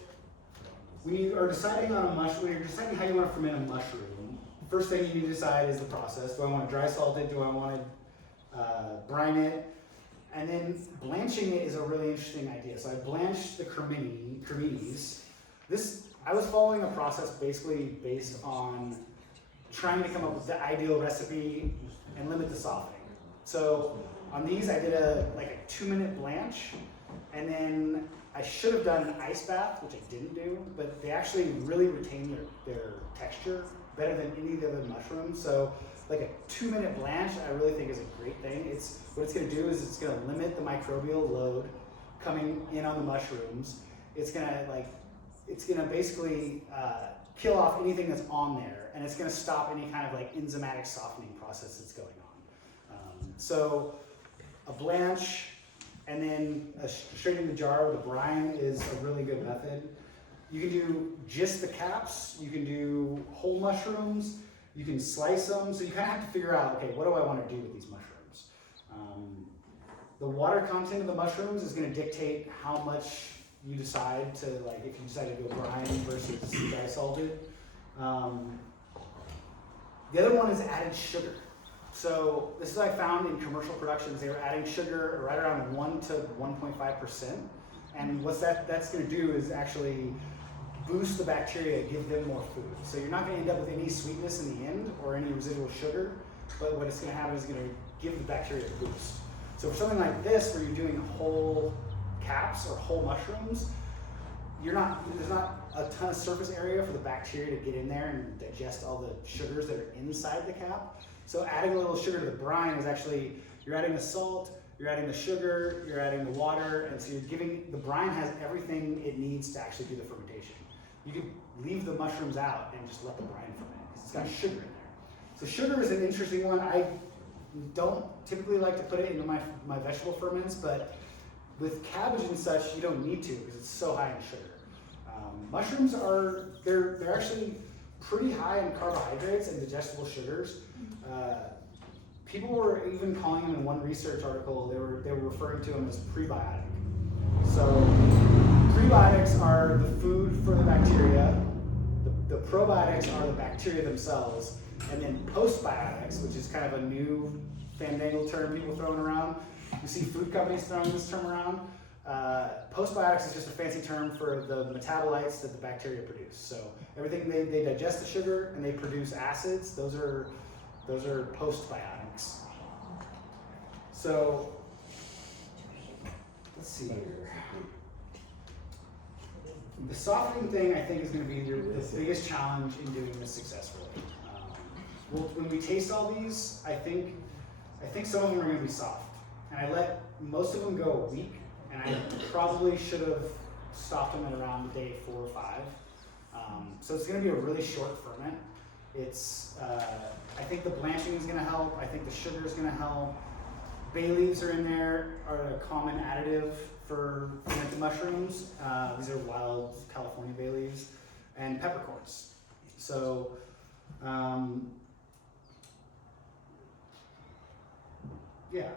when you are deciding on a mushroom, when you're deciding how you want to ferment a mushroom, first thing you need to decide is the process. Do I want to dry salt it? Do I want to brine it? And then blanching it is a really interesting idea. So I blanched the creminis. I was following a process basically based on trying to come up with the ideal recipe and limit the softening. So on these I did a 2-minute blanch, and then I should have done an ice bath, which I didn't do, but they actually really retain their texture better than any of the other mushrooms. So like a 2-minute blanch, I really think is a great thing. What it's gonna do is it's gonna limit the microbial load coming in on the mushrooms. It's gonna basically kill off anything that's on there, and it's gonna stop any kind of like enzymatic softening process that's going on. So a blanch, and then straight in the jar with a brine is a really good method. You can do just the caps, you can do whole mushrooms, you can slice them, so you kind of have to figure out, okay, what do I want to do with these mushrooms? The water content of the mushrooms is going to dictate how much you decide to, like, if you decide to go brine versus dry salted. The other one is added sugar. So this is what I found in commercial productions. They were adding sugar right around 1 to 1.5%. And what that's going to do is actually boost the bacteria, give them more food. So you're not going to end up with any sweetness in the end or any residual sugar, but what it's going to happen is going to give the bacteria a boost. So for something like this, where you're doing whole caps or whole mushrooms, there's not a ton of surface area for the bacteria to get in there and digest all the sugars that are inside the cap. So adding a little sugar to the brine is actually, you're adding the salt, you're adding the sugar, you're adding the water, and so you're giving, the brine has everything it needs to actually do the fermentation. You could leave the mushrooms out and just let the brine ferment, because it's got sugar in there. So sugar is an interesting one. I don't typically like to put it into my vegetable ferments, but with cabbage and such, you don't need to because it's so high in sugar. Mushrooms they're actually pretty high in carbohydrates and digestible sugars. People were even calling them in one research article, they were referring to them as prebiotic. So prebiotics are the food for the bacteria, the probiotics are the bacteria themselves, and then postbiotics, which is kind of a new fandangled term people throwing around. You see food companies throwing this term around. Postbiotics is just a fancy term for the metabolites that the bacteria produce. So everything they digest the sugar and they produce acids. Those are postbiotics. So let's see here. The softening thing I think is going to be the biggest challenge in doing this successfully. When we taste all these, I think some of them are going to be soft, and I let most of them go a week. And I probably should have stopped them at around day 4 or 5. So it's going to be a really short ferment. I think the blanching is going to help. I think the sugar is going to help. Bay leaves are in there, are a common additive for fermented mushrooms. These are wild California bay leaves, and peppercorns. So yeah.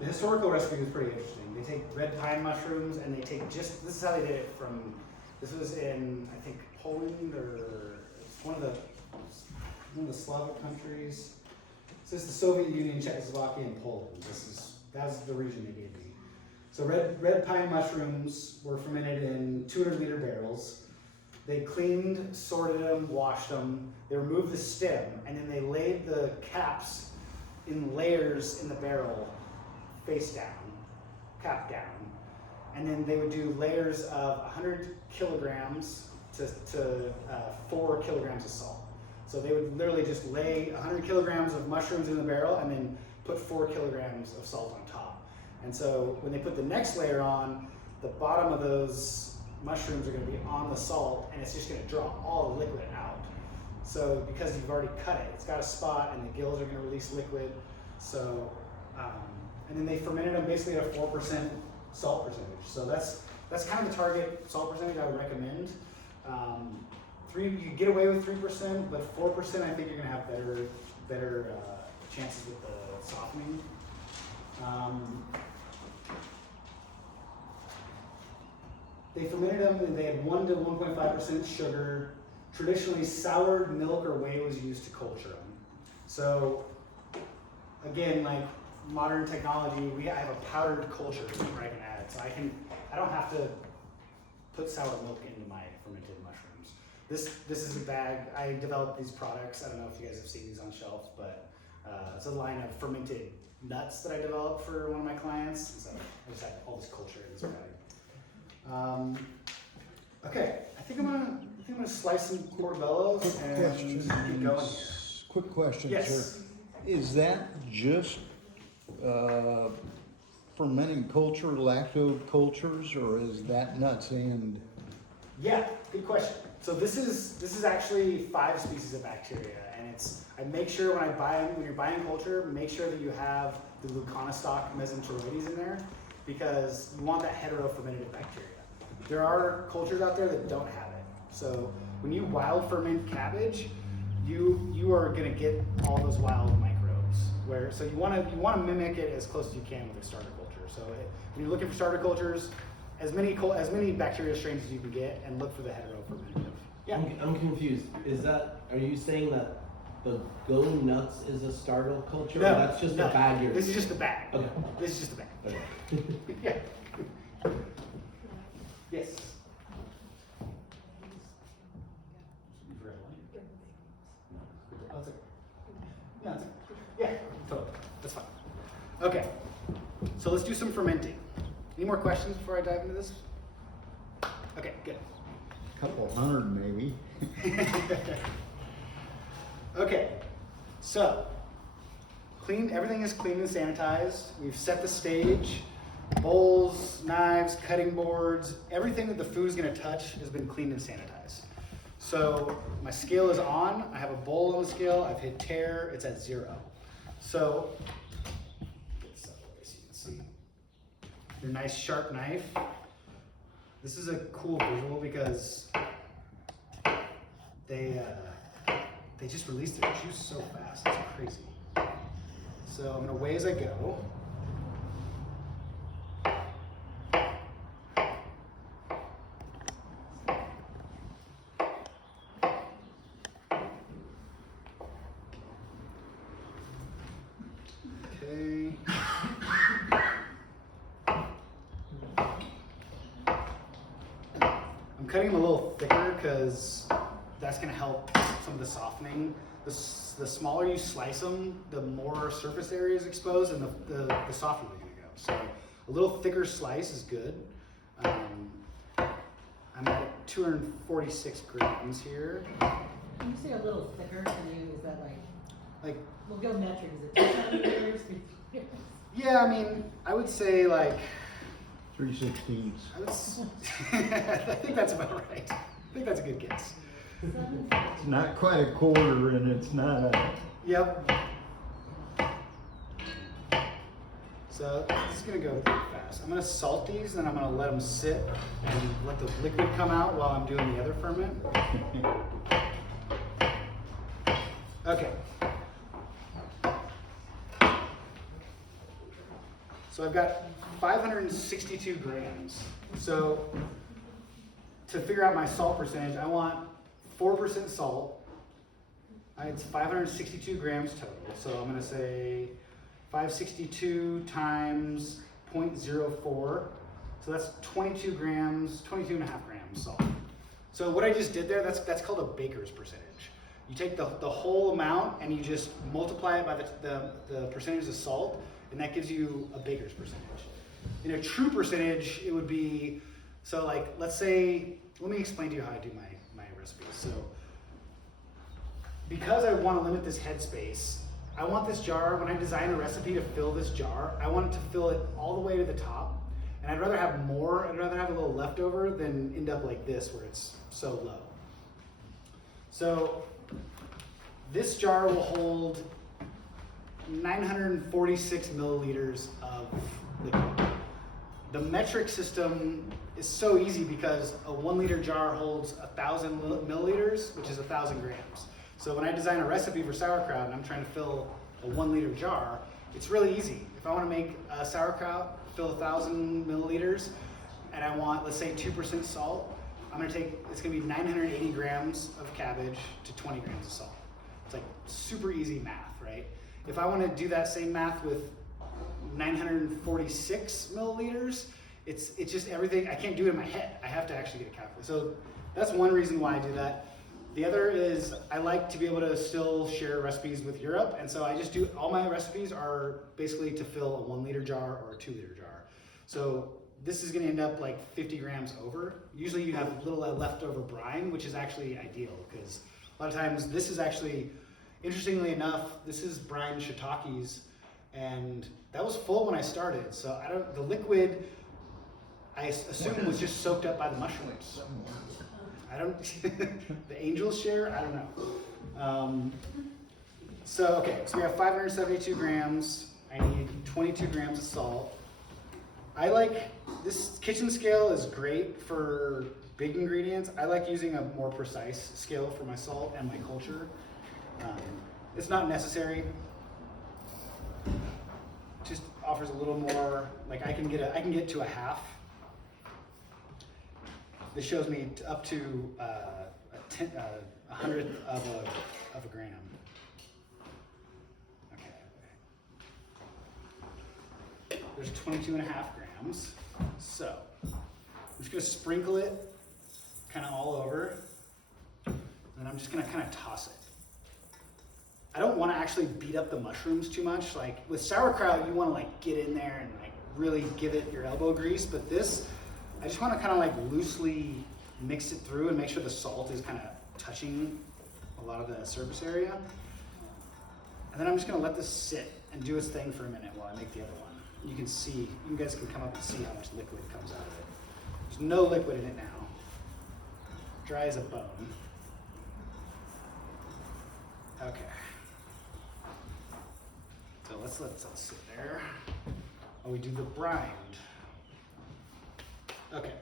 The historical recipe was pretty interesting. They take red pine mushrooms and they take this is how they did it this was in, I think, Poland or one of the Slavic countries. So this is the Soviet Union, Czechoslovakia, and Poland. That's the region they gave me. So red pine mushrooms were fermented in 200-liter barrels. They cleaned, sorted them, washed them. They removed the stem, and then they laid the caps in layers in the barrel, face down, cap down, and then they would do layers of 100 kilograms to 4 kilograms of salt. So they would literally just lay 100 kilograms of mushrooms in the barrel and then put 4 kilograms of salt on top. And so when they put the next layer on, the bottom of those mushrooms are going to be on the salt, and it's just going to draw all the liquid out. So because you've already cut it, it's got a spot, and the gills are going to release liquid. So and then they fermented them basically at a 4% salt percentage. So that's kind of the target salt percentage I would recommend. You get away with 3%, but 4% I think you're gonna have better chances with the softening. They fermented them and they had 1 to 1.5% sugar. Traditionally, soured milk or whey was used to culture them. So again, like modern technology, I have a powdered culture where I can add it. So I don't have to put sour milk into my fermented mushrooms. This is a bag. I developed these products. I don't know if you guys have seen these on shelf, but it's a line of fermented nuts that I developed for one of my clients. So I just have all this culture in this bag. Okay, I think I'm gonna slice some portobellos and get going here. Quick question, Yes. sir. Is that just fermenting culture, lacto cultures, or is that nuts and? Yeah, good question. So this is actually 5 species of bacteria, and I make sure when you're buying culture, make sure that you have the Leuconostoc mesentoroides in there, because you want that heterofermentative bacteria. There are cultures out there that don't have it. So when you wild ferment cabbage, you are going to get all those wild microbes. So you want to mimic it as close as you can with a starter culture. So when you're looking for starter cultures, as many bacteria strains as you can get, and look for the heterofermentative. Yeah. I'm confused. Are you saying that the go nuts is a startle culture? No, or that's just no. a bag you're. This is just the bag. Okay. This is just the bag. Okay. Yeah. Yes. Oh, it's okay. No, it's okay. Yeah, totally. That's fine. Okay. So let's do some fermenting. Any more questions before I dive into this? Okay, good. Couple hundred maybe. Okay, so everything is clean and sanitized. We've set the stage. Bowls, knives, cutting boards, everything that the food is going to touch has been cleaned and sanitized. So my scale is on. I have a bowl on the scale. I've hit tare. It's at 0. So get this out of the way so you can see. Your nice sharp knife. This is a cool visual because they just released their juice so fast. It's crazy. So I'm gonna weigh as I go. Okay. I'm cutting them a little thicker because that's going to help some of the softening. The smaller you slice them, the more surface area is exposed and the softer they're going to go. So a little thicker slice is good. I'm at 246 grams here. When you say a little thicker, can you, is that Like, we'll go metric, is it 2 centimeters? yeah, I mean, I would say like, 3/16. I think that's about right. I think that's a good guess. It's not quite a quarter and it's not a. Yep. So this is gonna go pretty fast. I'm gonna salt these, then I'm gonna let them sit and let the liquid come out while I'm doing the other ferment. Okay. So I've got 562 grams. So to figure out my salt percentage, I want 4% salt. It's 562 grams total. So I'm gonna say 562 times 0.04. So that's 22 grams, 22 and a half grams salt. So what I just did there, that's called a baker's percentage. You take the whole amount and you just multiply it by the percentage of salt, and that gives you a baker's percentage. In a true percentage, it would be, so like, let's say, let me explain to you how I do my recipes. So, because I want to limit this headspace, I want this jar, when I design a recipe to fill this jar, I want it to fill it all the way to the top. And I'd rather have more, I'd rather have a little leftover than end up like this where it's so low. So, this jar will hold 946 milliliters of liquid. The metric system is so easy because a 1 liter jar holds 1,000 milliliters, which is 1,000 grams. So when I design a recipe for sauerkraut and I'm trying to fill a 1 liter jar, it's really easy. If I want to make a sauerkraut, fill 1,000 milliliters, and I want, let's say, 2% salt, it's going to be 980 grams of cabbage to 20 grams of salt. It's like super easy math, right? If I want to do that same math with 946 milliliters, it's just everything, I can't do it in my head. I have to actually get a calculator. So that's one reason why I do that. The other is I like to be able to still share recipes with Europe, and so I just do, all my recipes are basically to fill a 1 liter jar or a 2 liter jar. So this is going to end up like 50 grams over. Usually you have a little leftover brine, which is actually ideal because a lot of times this is actually, interestingly enough, this is brined shiitakes, and that was full when I started. So the liquid, I assume was just soaked up by the mushrooms. The angels share? I don't know. So we have 572 grams. I need 22 grams of salt. I like, this kitchen scale is great for big ingredients. I like using a more precise scale for my salt and my culture. It's not necessary. Just offers a little more, like I can get to a half. This shows me up to a hundredth of a gram. there's 22.5 grams. So I'm just gonna sprinkle it kind of all over, and I'm just gonna kind of toss it. I don't want to actually beat up the mushrooms too much. Like with sauerkraut, you want to like get in there and like really give it your elbow grease, but this, I just want to kind of like loosely mix it through and make sure the salt is kind of touching a lot of the surface area. And then I'm just gonna let this sit and do its thing for a minute while I make the other one. You can see, you guys can come up and see how much liquid comes out of it. There's no liquid in it now. Dry as a bone. Okay. So let's let that sit there. Oh, we do the brined. Okay.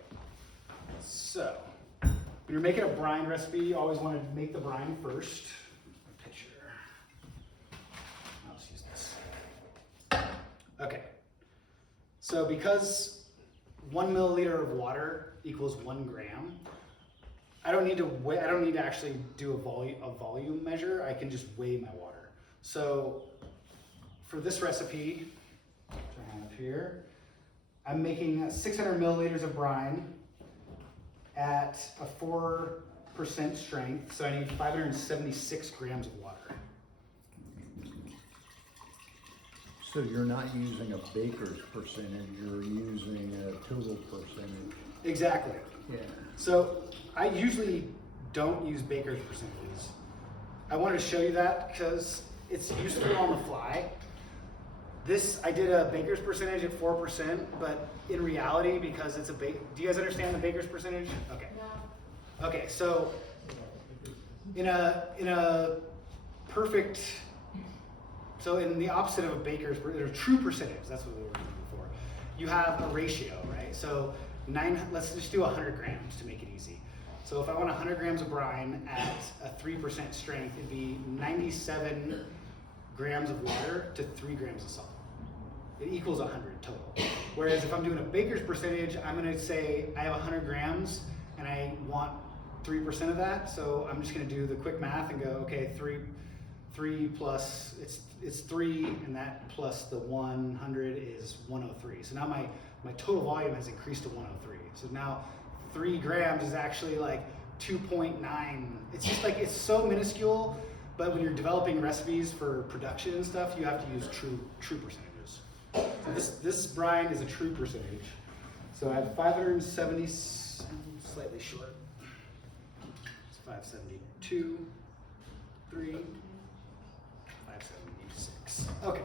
So, when you're making a brine recipe, you always want to make the brine first. A picture. I'll just use this. Okay. So because 1 milliliter of water equals 1 gram, I don't need to weigh, I don't need to actually do a volume measure. I can just weigh my water. So for this recipe, which I have here, I'm making 600 milliliters of brine at a 4% strength, so I need 576 grams of water. So you're not using a baker's percentage, you're using a total percentage. Exactly. Yeah. So I usually don't use baker's percentages. I wanted to show you that because it's useful on the fly. This, I did a baker's percentage at 4%, but in reality, because it's a do you guys understand the baker's percentage? Okay. No. Okay, so in a perfect, so in the opposite of a baker's, or true percentage, that's what we were looking for. You have a ratio, right? So let's just do 100 grams to make it easy. So if I want 100 grams of brine at a 3% strength, it'd be 97 grams of water to 3 grams of salt. It equals 100 total. Whereas if I'm doing a baker's percentage, I'm gonna say I have 100 grams and I want 3% of that. So I'm just gonna do the quick math and go, okay, 3 plus, it's 3, and that plus the 100 is 103. So now my total volume has increased to 103. So now 3 grams is actually like 2.9. It's just like, it's so minuscule, but when you're developing recipes for production and stuff, you have to use true percentages. So this brine is a true percentage. So I have 570, slightly short. It's 572, 3, 576. Okay,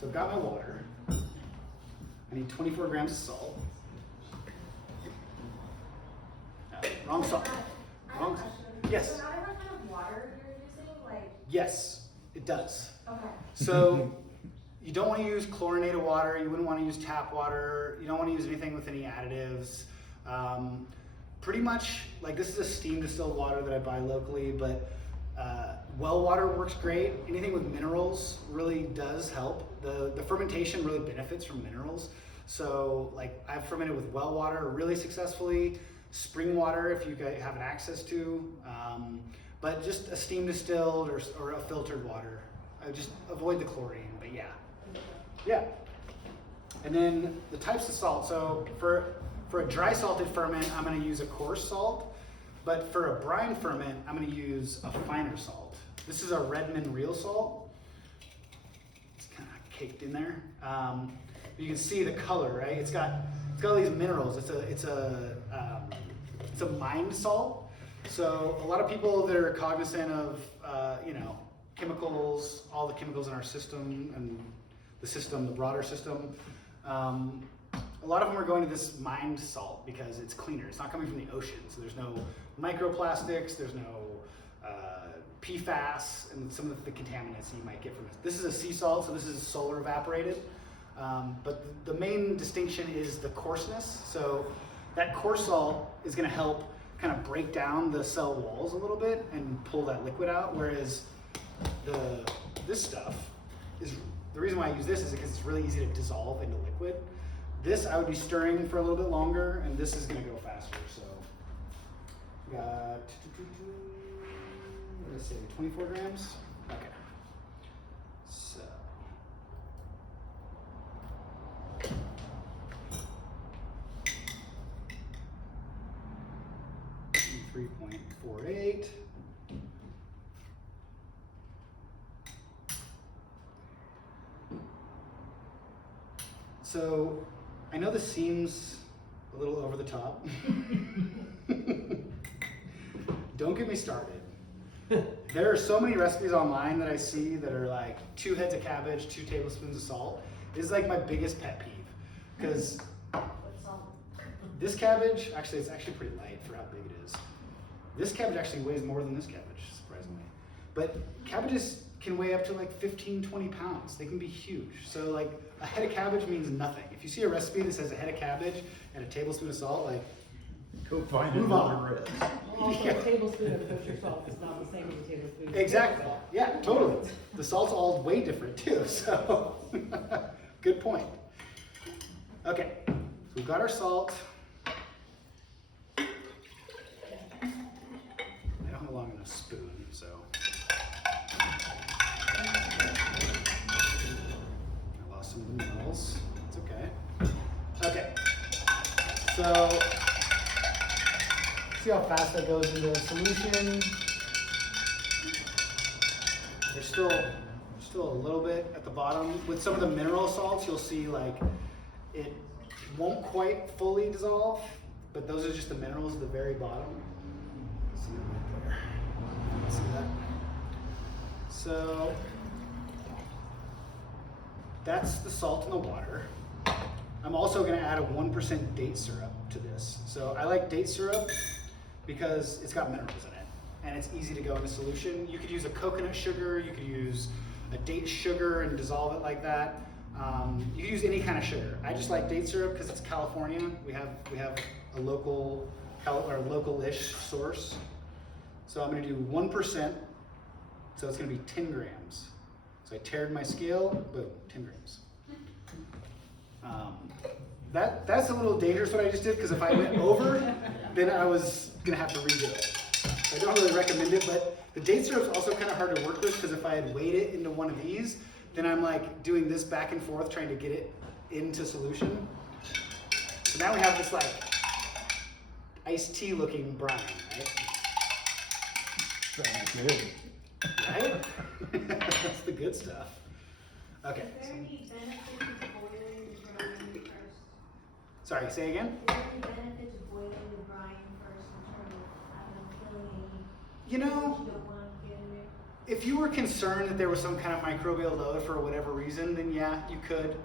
so I've got my water. I need 24 grams of salt. Wrong salt. Wrong. Yes. Does it matter what kind of water you're using? Like. Yes, it does. Okay. So you don't want to use chlorinated water. You wouldn't want to use tap water. You don't want to use anything with any additives. Pretty much, like this is a steam distilled water that I buy locally, but well water works great. Anything with minerals really does help. The fermentation really benefits from minerals. So like I've fermented with well water really successfully. Spring water if you guys have an access to, but just a steam distilled or a filtered water. I just avoid the chlorine, but yeah. And then the types of salt. So for a dry salted ferment, I'm going to use a coarse salt, but for a brine ferment, I'm going to use a finer salt. This is a Redmond real salt. It's kind of caked in there. You can see the color, right? It's got all these minerals. It's a mined salt. So a lot of people that are cognizant of chemicals, all the chemicals in our system and the broader system. A lot of them are going to this mined salt because it's cleaner. It's not coming from the ocean, so there's no microplastics, there's no PFAS, and some of the contaminants you might get from it. This is a sea salt, so this is solar evaporated. But the main distinction is the coarseness. So that coarse salt is going to help kind of break down the cell walls a little bit and pull that liquid out, whereas this stuff is, the reason why I use this is because it's really easy to dissolve into liquid. This I would be stirring for a little bit longer, and this is going to go faster. So we got, what did I say, 24 grams? Okay. So 3.48. So I know this seems a little over the top. Don't get me started. There are so many recipes online that I see that are like 2 heads of cabbage, 2 tablespoons of salt. This is like my biggest pet peeve because What's all? this cabbage, actually it's actually pretty light for how big it is. This cabbage actually weighs more than this cabbage, surprisingly. But cabbages can weigh up to like 15, 20 pounds. They can be huge. So like a head of cabbage means nothing. If you see a recipe that says a head of cabbage and a tablespoon of salt, like, Go find move another on. recipe. Also, Yeah. a tablespoon of kosher salt is not the same as a tablespoon of Exactly. salt. Yeah, totally. The salt's all way different too, so good point. Okay, so we've got our salt. I don't have a long enough spoon, so. I lost some of the minerals. It's okay. Okay, so see how fast that goes into the solution. There's still a little bit at the bottom. With some of the mineral salts, you'll see like it won't quite fully dissolve, but those are just the minerals at the very bottom. See it right there. See that? So that's the salt in the water. I'm also going to add a 1% date syrup to this. So I like date syrup because it's got minerals in it and it's easy to go into solution. You could use a coconut sugar, you could use a date sugar and dissolve it like that. You can use any kind of sugar. I just like date syrup because it's California. We have a local or local-ish source. So I'm going to do 1%. So it's going to be 10 grams. So I tared my scale. Boom, 10 grams. That's a little dangerous what I just did because if I went over, then I was going to have to redo it. I don't really recommend it, but the date syrup's also kind of hard to work with because if I had weighed it into one of these, then I'm like doing this back and forth trying to get it into solution. So now we have this like iced tea looking brine, right? Sounds good. Right? That's the good stuff. Okay. Is there any benefit to boiling the brine first? Sorry, say again? Is there any benefit to boiling the brine first in terms of killing any You know, things you don't want to get in there? if you were concerned that there was some kind of microbial load for whatever reason, then yeah, you could.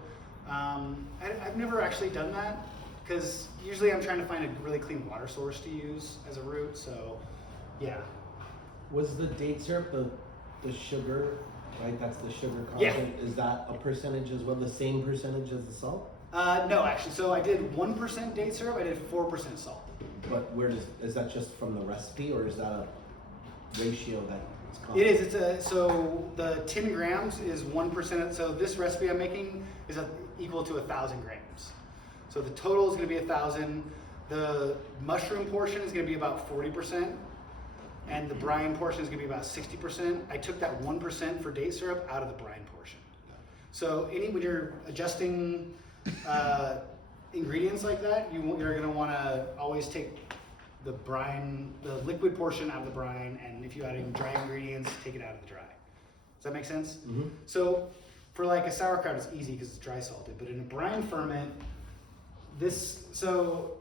I've never actually done that because usually I'm trying to find a really clean water source to use as a root, so yeah. Was the date syrup the sugar, right? That's the sugar Yeah. content. Is that a percentage as well, the same percentage as the salt? No, actually, so I did 1% date syrup, I did 4% salt. But is that just from the recipe or is that a ratio that it's called? It is, so the 10 grams is 1%, so this recipe I'm making is equal to 1,000 grams. So the total is gonna be 1,000. The mushroom portion is gonna be about 40%, and the brine portion is gonna be about 60%. I took that 1% for date syrup out of the brine portion. So when you're adjusting ingredients like that, you're gonna wanna always take the brine, the liquid portion out of the brine, and if you add in dry ingredients, take it out of the dry. Does that make sense? Mm-hmm. So for like a sauerkraut, it's easy because it's dry salted, but in a brine ferment, so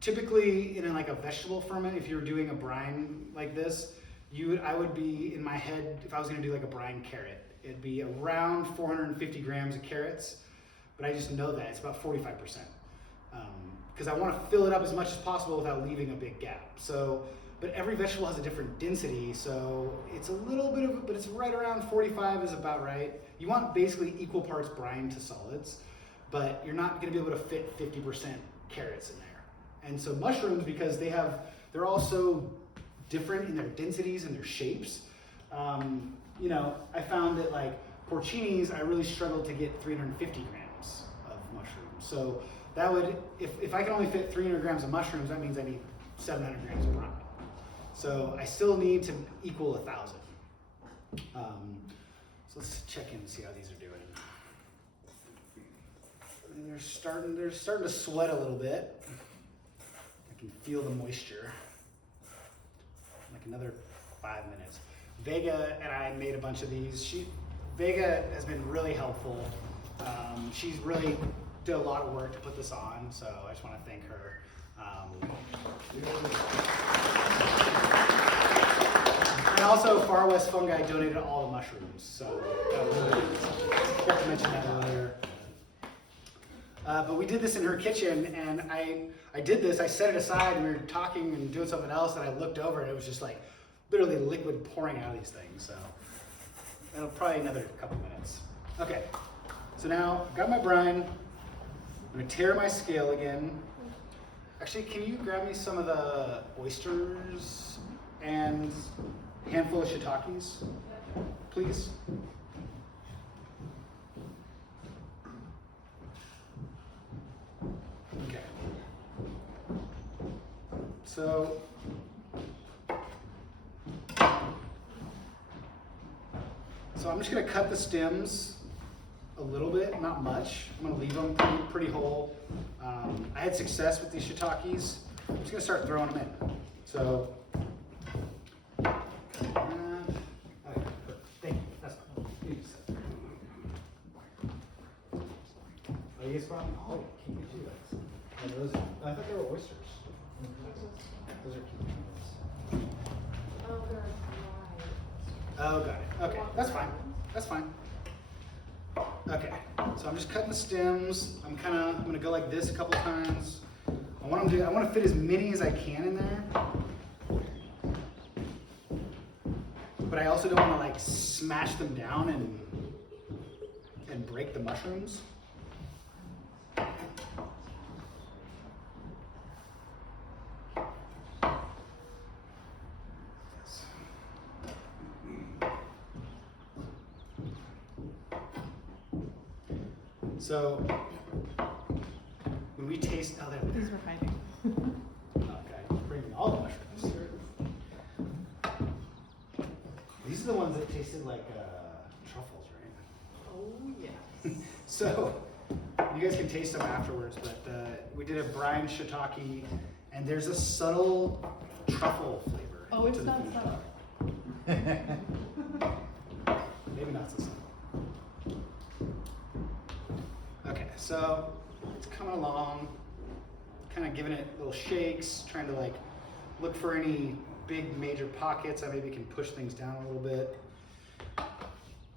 typically in like a vegetable ferment, if you're doing a brine like this, I would be in my head, if I was gonna do like a brine carrot, it'd be around 450 grams of carrots, but I just know that it's about 45%. Because I want to fill it up as much as possible without leaving a big gap. So, but every vegetable has a different density, so it's a little bit but it's right around 45 is about right. You want basically equal parts brine to solids, but you're not going to be able to fit 50% carrots in there. And so mushrooms, because they're all so different in their densities and their shapes. I found that like porcinis, I really struggled to get 350 grams of mushrooms. So that would, if I can only fit 300 grams of mushrooms, that means I need 700 grams of brine. So I still need to equal 1,000. So let's check in and see how these are doing. And they're starting to sweat a little bit. I can feel the moisture. another 5 minutes. Vega and I made a bunch of these. Vega has been really helpful. She's really did a lot of work to put this on, so I just want to thank her. And also, Far West Fungi donated all the mushrooms, so I forgot to mention that earlier. But we did this in her kitchen, and I did this, I set it aside, and we were talking and doing something else, and I looked over, and it was just like literally liquid pouring out of these things, so that'll probably another couple minutes. Okay, so now got my brine. I'm gonna tear my scale again. Actually, can you grab me some of the oysters and a handful of shiitakes, please? Okay. So, I'm just gonna cut the stems a little bit, not much. I'm gonna leave them pretty whole. I had success with these shiitakes. I'm just gonna start throwing them in. So, okay, thank you. That's fine. You just set it. Oh, you guys brought them? Oh, can you do that? Oh, those, I thought they were oysters. Those are cute. Oh, they're dry. Oh, got it. Okay, that's fine. That's fine. Okay, so I'm just cutting the stems. I'm gonna go like this a couple times. I want to fit as many as I can in there, but I also don't want to like smash them down and break the mushrooms. So when we taste, oh, These were hiding. okay, bringing all the mushrooms. These are the ones that tasted like truffles, right? Oh, yes. So you guys can taste them afterwards, but we did a brine shiitake, and there's a subtle truffle flavor. Oh, it's to the not food. subtle. Maybe not so subtle. Okay, so it's coming along, kind of giving it little shakes, trying to like look for any big major pockets. I maybe can push things down a little bit.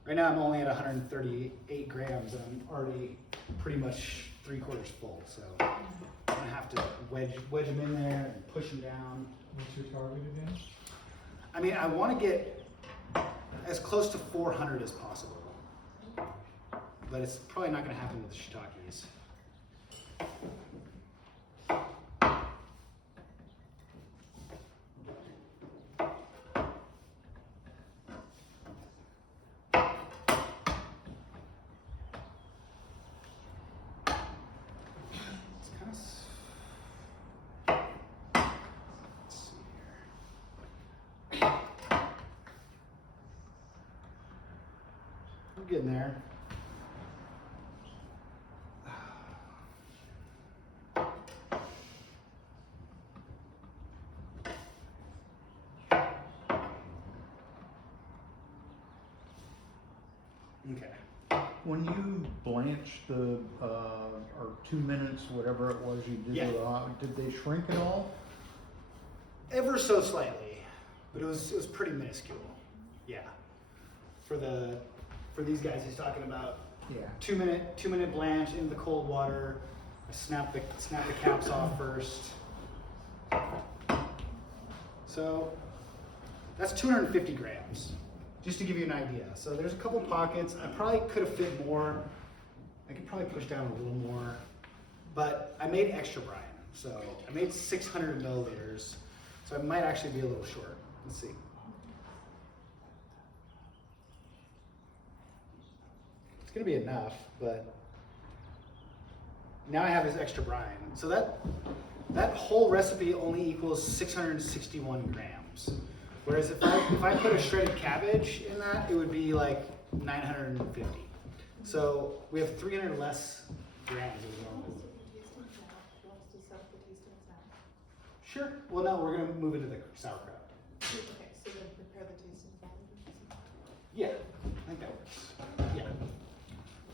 Right now I'm only at 138 grams and I'm already pretty much 3/4 full. So I'm gonna have to wedge them in there and push them down. What's your target again? I mean, I want to get as close to 400 as possible. But it's probably not going to happen with the shiitakes. It's kind of. Let's see here. I'm getting there. Okay. When you blanched the, or 2 minutes, whatever it was you did, Yeah. Did they shrink at all? Ever so slightly, but it was pretty minuscule. Yeah. For these guys he's talking about, Yeah. 2 minute blanch into the cold water. I snap the caps off first. So that's 250 grams, just to give you an idea. So there's a couple pockets. I probably could have fit more. I could probably push down a little more, but I made extra brine. So I made 600 milliliters. So I might actually be a little short. Let's see. It's gonna be enough, but now I have this extra brine. So that whole recipe only equals 661 grams. Whereas if I put a shredded cabbage in that, it would be like 950. So we have 300 less grams as well. Sure. Well, no, we're gonna move into the sauerkraut. Okay, so then prepare the tasting salad. Yeah, I think that works. Yeah.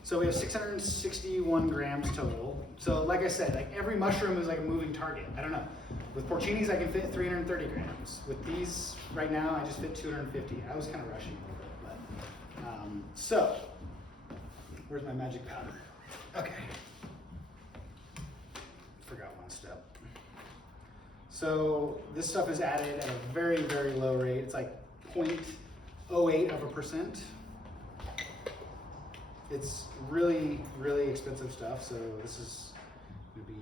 So we have 661 grams total. So like I said, like every mushroom is like a moving target. I don't know. With porcinis, I can fit 330 grams. With these right now, I just fit 250. I was kind of rushing a little bit, but so where's my magic powder? Okay. Forgot one step. So this stuff is added at a very, very low rate. It's like 0.08%. It's really, really expensive stuff, so this is going to be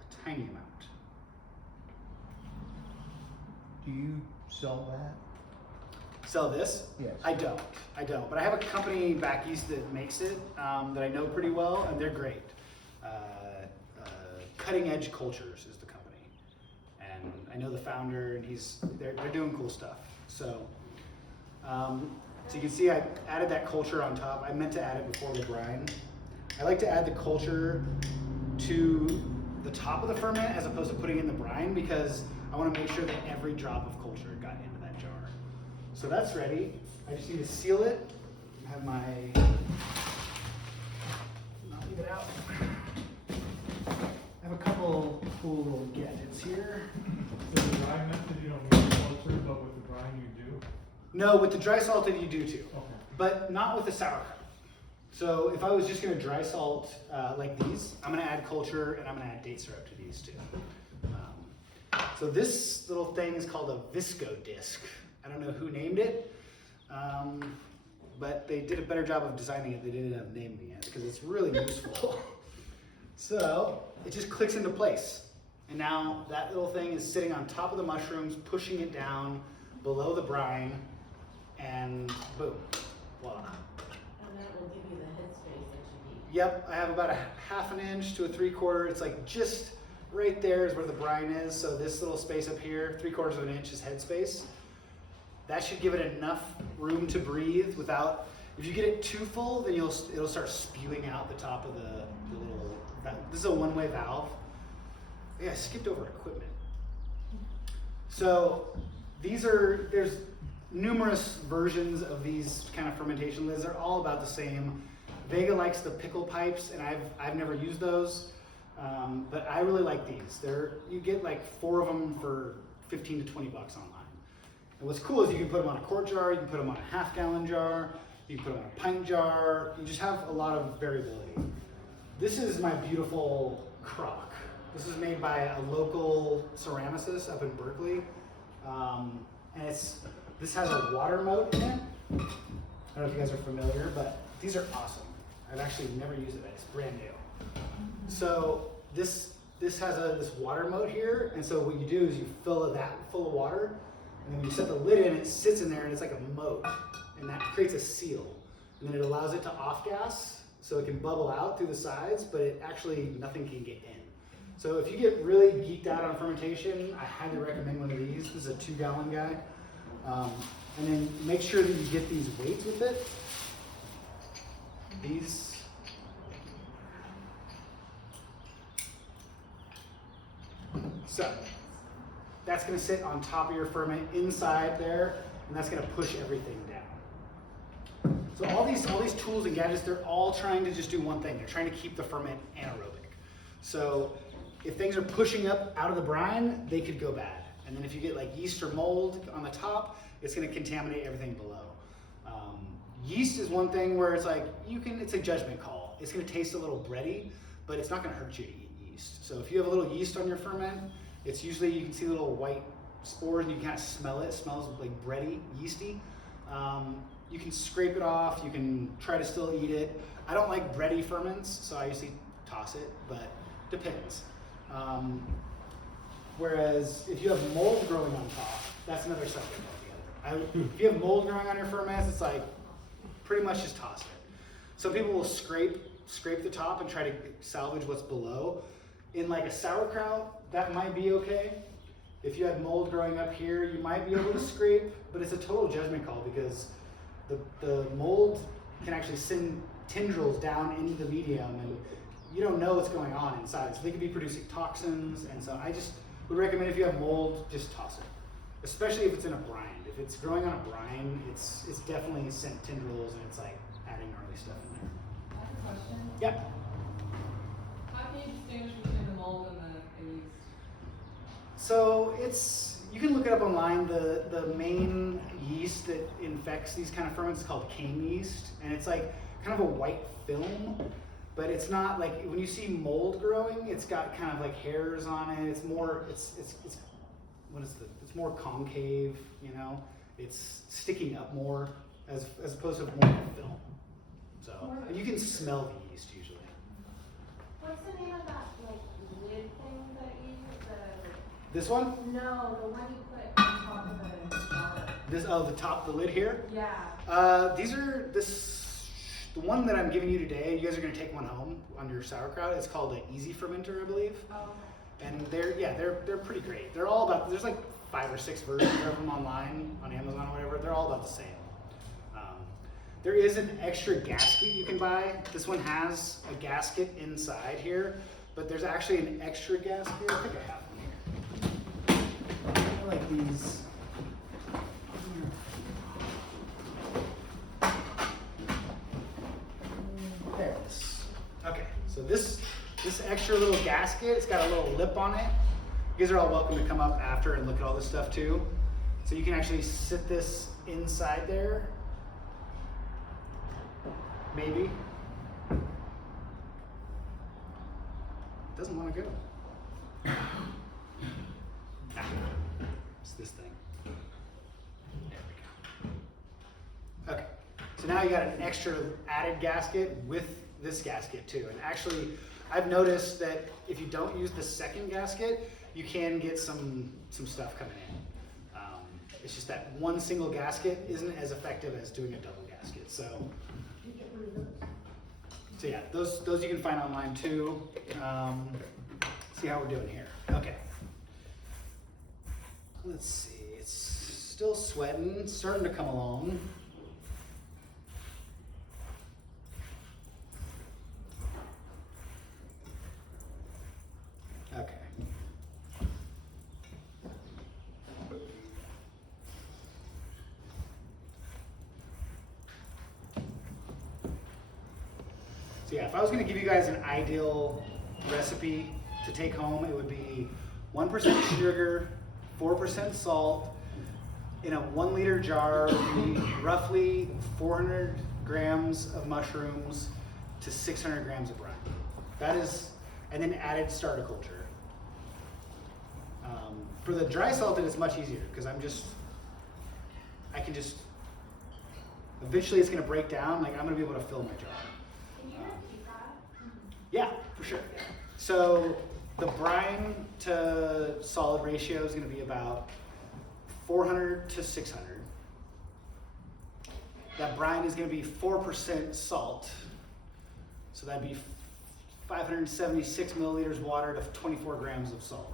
a tiny amount. Do you sell that? Sell this? Yes. I don't, but I have a company back east that makes it that I know pretty well, and they're great. Cutting Edge Cultures is the company, and I know the founder, and they're doing cool stuff. So, so you can see I added that culture on top. I meant to add it before the brine. I like to add the culture to the top of the ferment as opposed to putting it in the brine because I want to make sure that every drop of culture got into that jar. So that's ready. I just need to seal it. I have my, not leave it out. I have a couple cool little gadgets here. So the dry method, you don't need culture, but with the brine you do? No, with the dry salted you do too, Okay. but not with the sauerkraut. So if I was just gonna dry salt like these, I'm gonna add culture and I'm gonna add date syrup to these too. So this little thing is called a visco disc. I don't know who named it, but they did a better job of designing it. They didn't end up naming it because it's really useful. So it just clicks into place. And now that little thing is sitting on top of the mushrooms, pushing it down below the brine, and boom, voila. And that will give you the headspace that you need. Yep, I have about a 1/2 inch to a 3/4. It's like just right there is where the brine is. So this little space up here, 3/4 of an inch is headspace. That should give it enough room to breathe without, if you get it too full, then it'll start spewing out the top of the little, this is a one-way valve. Yeah, I skipped over equipment. So there's numerous versions of these kind of fermentation lids. They're all about the same. Vega likes the pickle pipes, and I've never used those, but I really like these. You get like 4 of them for 15 to 20 bucks online. And what's cool is you can put them on a quart jar, you can put them on a 1/2 gallon jar, you can put them on a pint jar. You just have a lot of variability. This is my beautiful crock. This is made by a local ceramicist up in Berkeley, and this has a water moat in it. I don't know if you guys are familiar, but these are awesome. I've actually never used it. It's brand new. So this has this water moat here, and so what you do is you fill that full of water, and then when you set the lid in, it sits in there, and it's like a moat, and that creates a seal, and then it allows it to off gas, so it can bubble out through the sides, but nothing can get in. So if you get really geeked out on fermentation, I highly recommend one of these. This is a 2-gallon guy. And then make sure that you get these weights with it. These. So that's going to sit on top of your ferment inside there, and that's going to push everything down. So all these tools and gadgets, they're all trying to just do one thing. They're trying to keep the ferment anaerobic. So if things are pushing up out of the brine, they could go bad. And then if you get like yeast or mold on the top, it's going to contaminate everything below. Yeast is one thing where it's like, it's a judgment call. It's going to taste a little bready, but it's not going to hurt you to eat yeast. So if you have a little yeast on your ferment, it's usually, you can see little white spores and you can kind of smell it. It smells like bready, yeasty. You can scrape it off. You can try to still eat it. I don't like bready ferments, so I usually toss it, but depends. Whereas if you have mold growing on top, that's another subject altogether. If you have mold growing on your ferments, it's like pretty much just toss it. Some people will scrape the top and try to salvage what's below. In like a sauerkraut, that might be okay. If you have mold growing up here, you might be able to scrape, but it's a total judgment call because the mold can actually send tendrils down into the medium, and you don't know what's going on inside. So they could be producing toxins, and so I just would recommend if you have mold, just toss it. especially if it's in a brined. If it's growing on a brine, it's definitely sent tendrils and it's like adding gnarly stuff in there. I have a question. Yeah. How can you distinguish between the mold and the yeast? So you can look it up online. The main yeast that infects these kind of ferments is called cane yeast, and it's like kind of a white film, but it's not like when you see mold growing, it's got kind of like hairs on it. It's more it's more concave, you know. It's sticking up more as opposed to more of a film. So and you can smell the yeast usually. What's the name of that, like, lid thing that you use? This one? No, the one you put on top of the jar. The lid here? Yeah. The one that I'm giving you today, you guys are gonna take one home on your sauerkraut. It's called an easy fermenter, I believe. Oh, And they're pretty great. They're all about, there's like 5 or 6 versions of them online, on Amazon or whatever. They're all about the same. There is an extra gasket you can buy. This one has a gasket inside here, but there's actually an extra gasket. I think I have one here. I like these. There it is. Okay, so this extra little gasket, it's got a little lip on it. You guys are all welcome to come up after and look at all this stuff too. So you can actually sit this inside there. Maybe. It doesn't want to go. It's this thing. There we go. Okay. So now you got an extra added gasket with this gasket too. And actually, I've noticed that if you don't use the second gasket, you can get some stuff coming in. It's just that one single gasket isn't as effective as doing a double gasket. So yeah, those you can find online too. See how we're doing here. Okay. Let's see. It's still sweating. It's starting to come along. Okay. So yeah, if I was going to give you guys an ideal recipe to take home, it would be 1% sugar, 4% salt, in a 1 liter jar would be roughly 400 grams of mushrooms to 600 grams of brine. That is, and then added starter culture. For the dry salted, it's much easier because eventually it's going to break down. Like I'm going to be able to fill my jar. Can you repeat that? Yeah, for sure. So the brine to solid ratio is going to be about 400 to 600. That brine is going to be 4% salt. So that'd be 576 milliliters water to 24 grams of salt.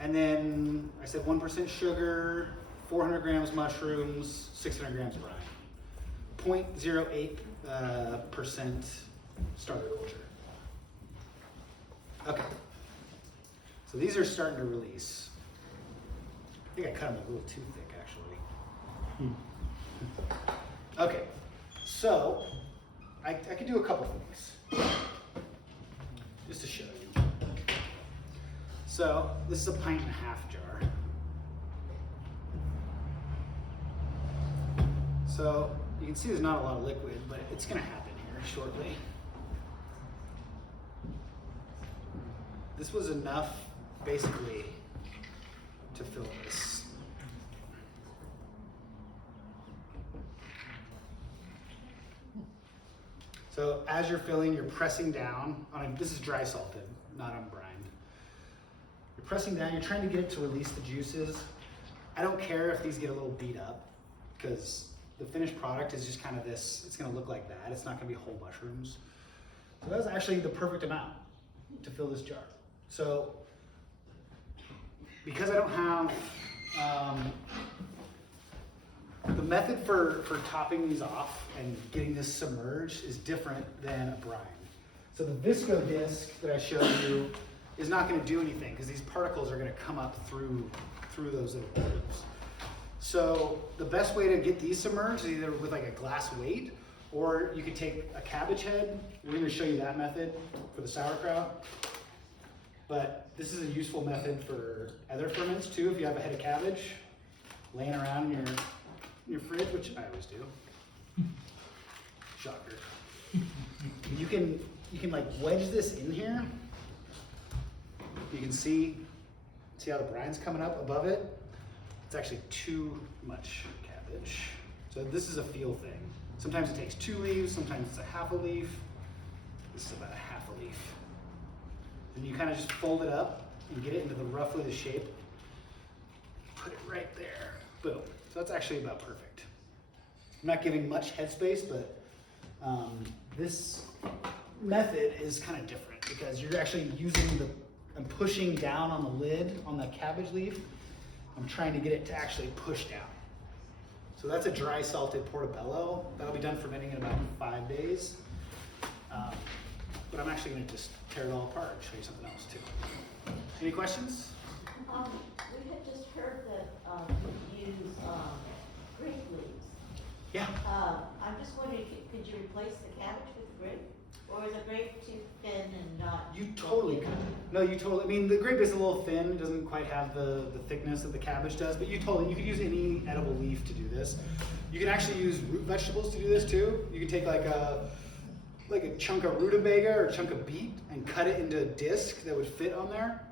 And then I said 1% sugar, 400 grams mushrooms, 600 grams brine. 0.08% starter culture. Okay. So these are starting to release. I think I cut them a little too thick, actually. Okay. So I could do a couple things just to show you. So this is a 1.5 pint jar. So you can see there's not a lot of liquid, but it's going to happen here shortly. This was enough, basically, to fill this. So as you're filling, you're pressing down on this is dry salted, not on brined. You're pressing down, you're trying to get it to release the juices. I don't care if these get a little beat up because the finished product is just kind of this, it's gonna look like that. It's not gonna be whole mushrooms. So that's actually the perfect amount to fill this jar. So because I don't have, the method for topping these off and getting this submerged is different than a brine. So the visco disc that I showed you is not going to do anything because these particles are going to come up through those little grooves. So the best way to get these submerged is either with like a glass weight, or you could take a cabbage head. We're going to show you that method for the sauerkraut. But this is a useful method for other ferments too. If you have a head of cabbage laying around in your fridge, which I always do. Shocker. You can like wedge this in here. You can see how the brine's coming up above it. It's actually too much cabbage. So this is a feel thing. Sometimes it takes 2 leaves, sometimes it's a half a leaf. This is about a half a leaf. And you kind of just fold it up and get it into the roughly the shape. Put it right there. Boom. So that's actually about perfect. I'm not giving much headspace, but this method is kind of different because you're actually using I'm pushing down on the lid on the cabbage leaf. I'm trying to get it to actually push down. So that's a dry salted portobello. That'll be done fermenting in about 5 days. But I'm actually going to just tear it all apart and show you something else too. Any questions? We had just heard that you use grape leaves. Yeah. I'm just wondering, could you replace the cabbage with grape? Or is the grape too thin and not? You totally could. No, you totally. I mean, the grape is a little thin. It doesn't quite have the thickness that the cabbage does. But you could use any edible leaf to do this. You can actually use root vegetables to do this too. You can take like a chunk of rutabaga or a chunk of beet and cut it into a disc that would fit on there.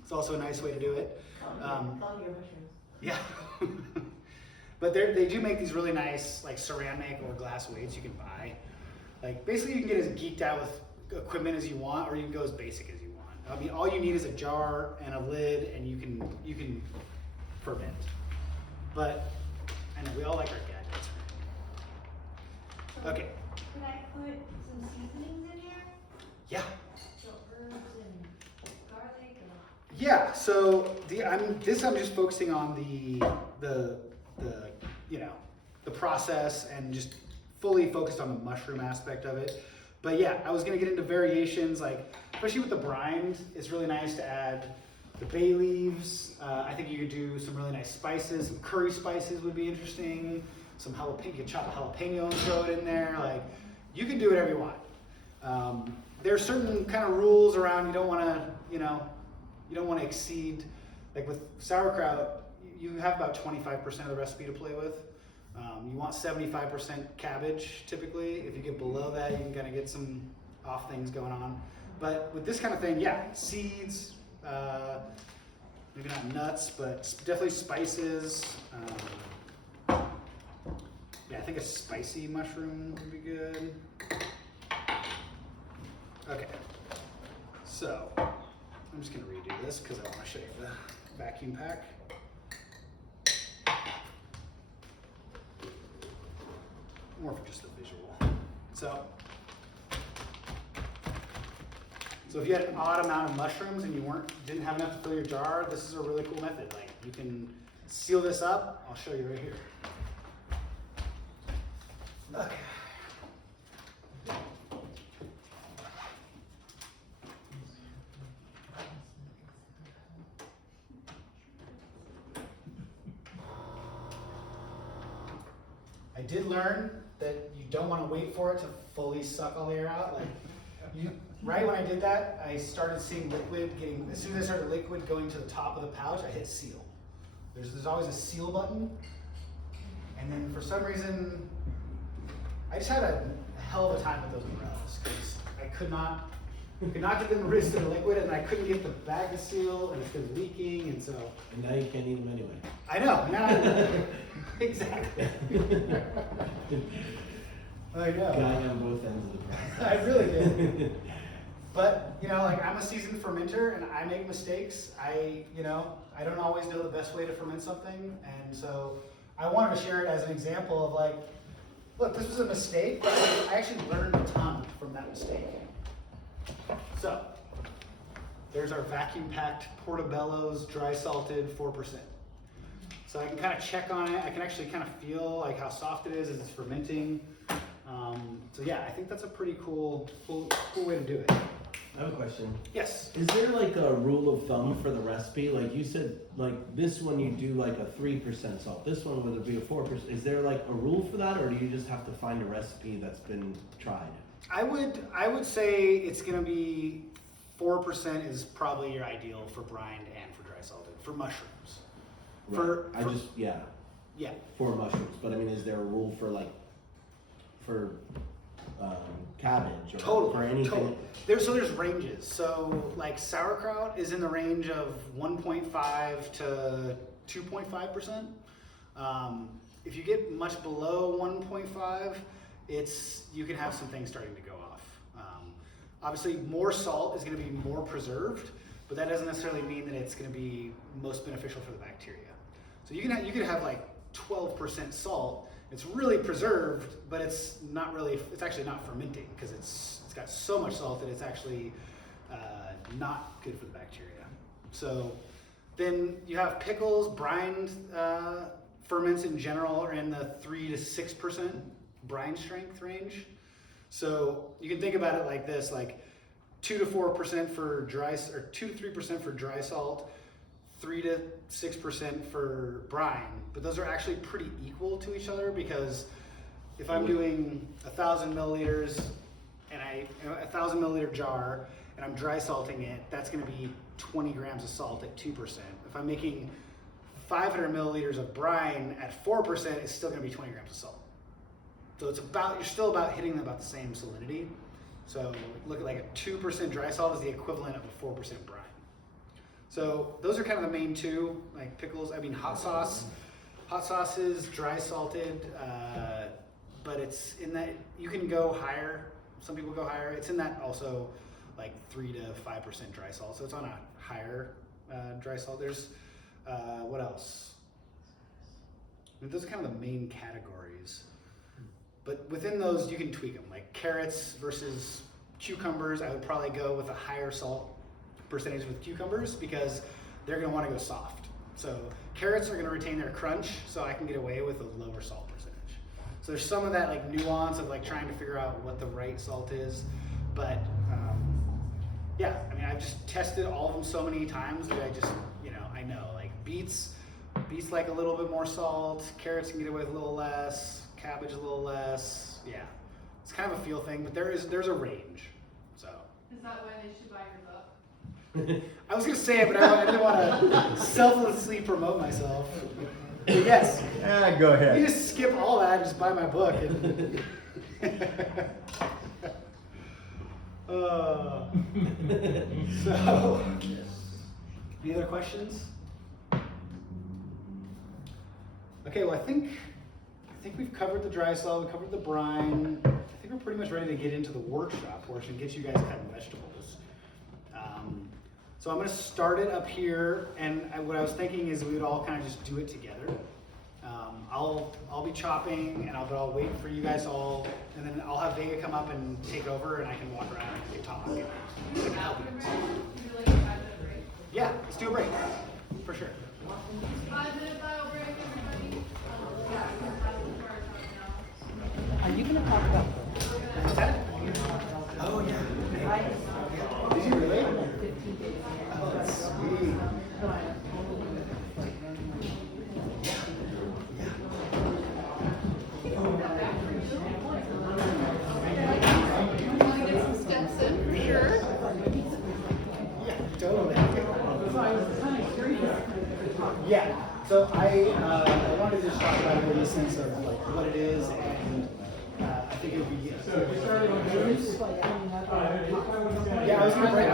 It's also a nice way to do it. Call your mushrooms. Yeah. But they do make these really nice like ceramic or glass weights you can buy. Like basically you can get as geeked out with equipment as you want, or you can go as basic as you want. I mean, all you need is a jar and a lid, and you can ferment. But I know we all like our gadgets. Okay. Could I put some seasonings in here? Yeah. So herbs and garlic or? Yeah. So I'm just focusing on the process and just fully focused on the mushroom aspect of it. But yeah, I was gonna get into variations, like especially with the brined, it's really nice to add the bay leaves. I think you could do some really nice spices. Some curry spices would be interesting. Some jalapeno, you could chop a jalapeno and throw it in there. Like you can do whatever you want. There are certain kind of rules around. You don't want to exceed. Like with sauerkraut, you have about 25% of the recipe to play with. You want 75% cabbage typically. If you get below that, you can kind of get some off things going on. But with this kind of thing, yeah, seeds, maybe not nuts, but definitely spices. Yeah, I think a spicy mushroom would be good. Okay, so I'm just gonna redo this because I want to show you the vacuum pack. More for just the visual. So if you had an odd amount of mushrooms and you didn't have enough to fill your jar, this is a really cool method. Like you can seal this up. I'll show you right here. Okay. I did learn that you don't want to wait for it to fully suck all the air out. Right when I did that, I started seeing liquid as soon as I started liquid going to the top of the pouch, I hit seal. There's always a seal button. And then for some reason, I just had a hell of a time with those umbrellas because I could not get them to rinse the liquid, and I couldn't get the bag to seal, and it's been leaking, and so. And now you can't eat them anyway. I know, now exactly. I know. Guy on both ends of the process. I really did. But, I'm a seasoned fermenter and I make mistakes. I don't always know the best way to ferment something. And so I wanted to share it as an example of look, this was a mistake, but I actually learned a ton from that mistake. So there's our vacuum packed portobello's dry salted 4%. So I can kind of check on it. I can actually kind of feel how soft it is as it's fermenting. So yeah, I think that's a pretty cool way to do it. I have a question. Yes. Is there like a rule of thumb for the recipe? Like you said, like this one you do like a 3% salt. This one would it be a 4%? Is there like a rule for that, or do you just have to find a recipe that's been tried? I would say it's gonna be 4% is probably your ideal for brined and for dry salted for mushrooms. Yeah. For mushrooms, but I mean, is there a rule for like for cabbage or for anything? Totally. There's ranges. So like sauerkraut is in the range of 1.5 to 2.5%. If you get much below 1.5, you can have some things starting to go off. Obviously, more salt is going to be more preserved, but that doesn't necessarily mean that it's going to be most beneficial for the bacteria. So you can have like 12% salt. It's really preserved, but it's actually not fermenting because it's got so much salt that it's actually not good for the bacteria. So then you have pickles, brined ferments in general are in the 3 to 6% brine strength range. So you can think about it like this, like 2 to 4% for dry, or 2 to 3% for dry salt, 3 to 6% for brine, but those are actually pretty equal to each other because if I'm doing 1,000 milliliters and a 1,000 milliliter jar and I'm dry salting it, that's going to be 20 grams of salt at 2%. If I'm making 500 milliliters of brine at 4%, it's still going to be 20 grams of salt. So you're still about hitting about the same salinity. So look at like a 2% dry salt is the equivalent of a 4% brine. So those are kind of the main two, like pickles. I mean, hot sauce is dry salted, but it's in that, you can go higher. Some people go higher. It's in that also like 3 to 5% dry salt. So it's on a higher dry salt. There's, what else? I mean, those are kind of the main categories. But within those, you can tweak them. Like carrots versus cucumbers, I would probably go with a higher salt percentage with cucumbers because they're going to want to go soft. So carrots are going to retain their crunch, so I can get away with a lower salt percentage. So there's some of that like nuance of like trying to figure out what the right salt is. But yeah, I mean, I've just tested all of them so many times that I know like beets like a little bit more salt, carrots can get away with a little less, cabbage a little less. Yeah, it's kind of a feel thing, but there's a range. So Is that why they should buy your book? I was gonna say it, but I didn't want to selflessly promote myself. But yes, Go ahead. you just skip all that and just buy my book. And so, any other questions? Okay, well I think we've covered the dry salt, we covered the brine. I think we're pretty much ready to get into the workshop portion, get you guys cutting vegetables. So I'm going to start it up here, and what I was thinking is we would all kind of just do it together. I'll be chopping, and I'll wait for you guys all, and then I'll have Vega come up and take over, and I can walk around and talk and help you. Yeah, let's do a break, for sure. 5-minute bio break, everybody. Are you going to talk about Oh yeah. Did you really? Oh, that's sweet. Want to get some steps in for sure? Yeah, totally. Yeah. So I wanted to just talk about it in the sense of like what it is, and I think it would be. Yeah, I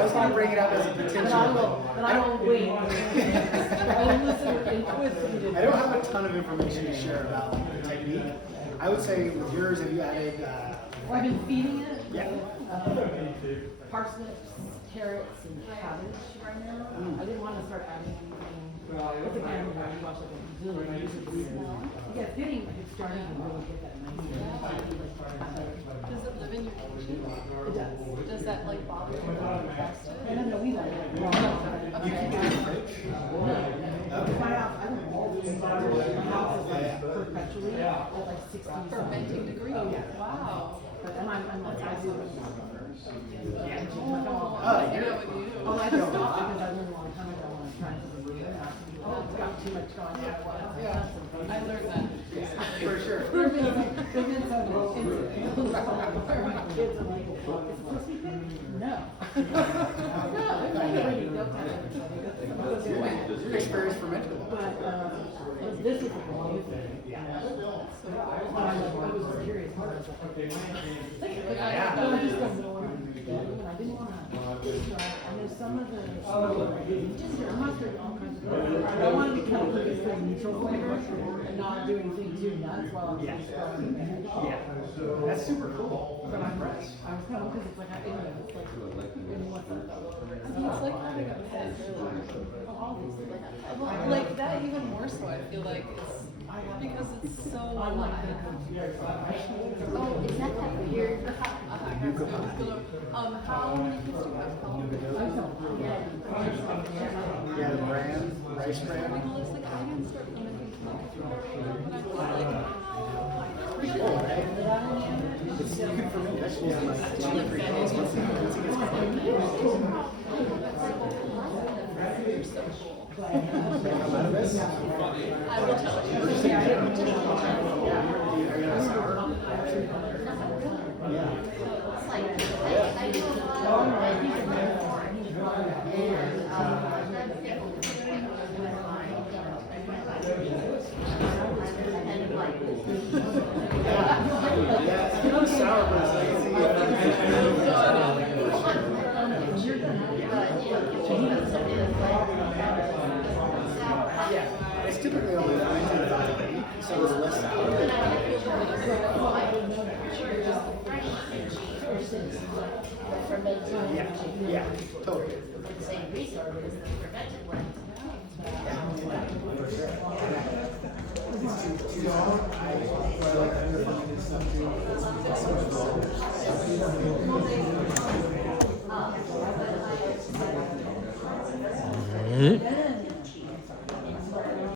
was gonna bring it up as a potential. But I will wait. I don't have a ton of information to share about the technique. I would say with yours, have you added? I've been feeding it. Yeah. Parsnips, carrots, and cabbage right now. I didn't want to start adding anything. It's again, you watch like a Brazilian music smell. Yeah, it's starting to really get that nice. Does it live in your kitchen? It does. Does that like bother you? No, we like it. You can get it in the fridge. My house, I don't always my house is like perpetually at like 60 Fermenting degree? Oh, yeah. Wow. But I'm like, I do it. Oh, Oh, I you're- know with you. Oh, I just stopped because I learned a long time ago when I tried something new. Oh, it's got too much going on. Yeah, I learned that. For sure. There's been some incidents where my kids are like, is it supposed to be big? No. No, it's like really don't tell everybody. Experience fermentable. But this is the wrong thing. So I was curious. I was like, okay, I just don't know what I'm doing. I didn't want to try. And there's some of the, I'm not sure all kinds of things. I want to be kind of looking for neutral flavor and not do anything too nuts while I'm Yeah, that's super cool. But I'm impressed. I was kind of, because it's like, I didn't know, it's like, and what's It's like having a pet, really. all these things. Well, like that even more so, I feel like it's because it's so I like that. Oh, is that weird? how many kids do you have? How long? Yeah, the brand, rice brand. Well, it's like I didn't start fermenting when I was like, Pretty cool, right? It's, you can ferment vegetables in like 2 or 3 days once it gets cooked. Cannabis? I will tell you. Are you gonna sour? Yeah. It's like, I do a lot of, and, Yeah, it's kind of sour, but it's like, yeah, it's typically only fermented about a week, so it's less sour. Yeah, totally. for the same reason, because the fermented one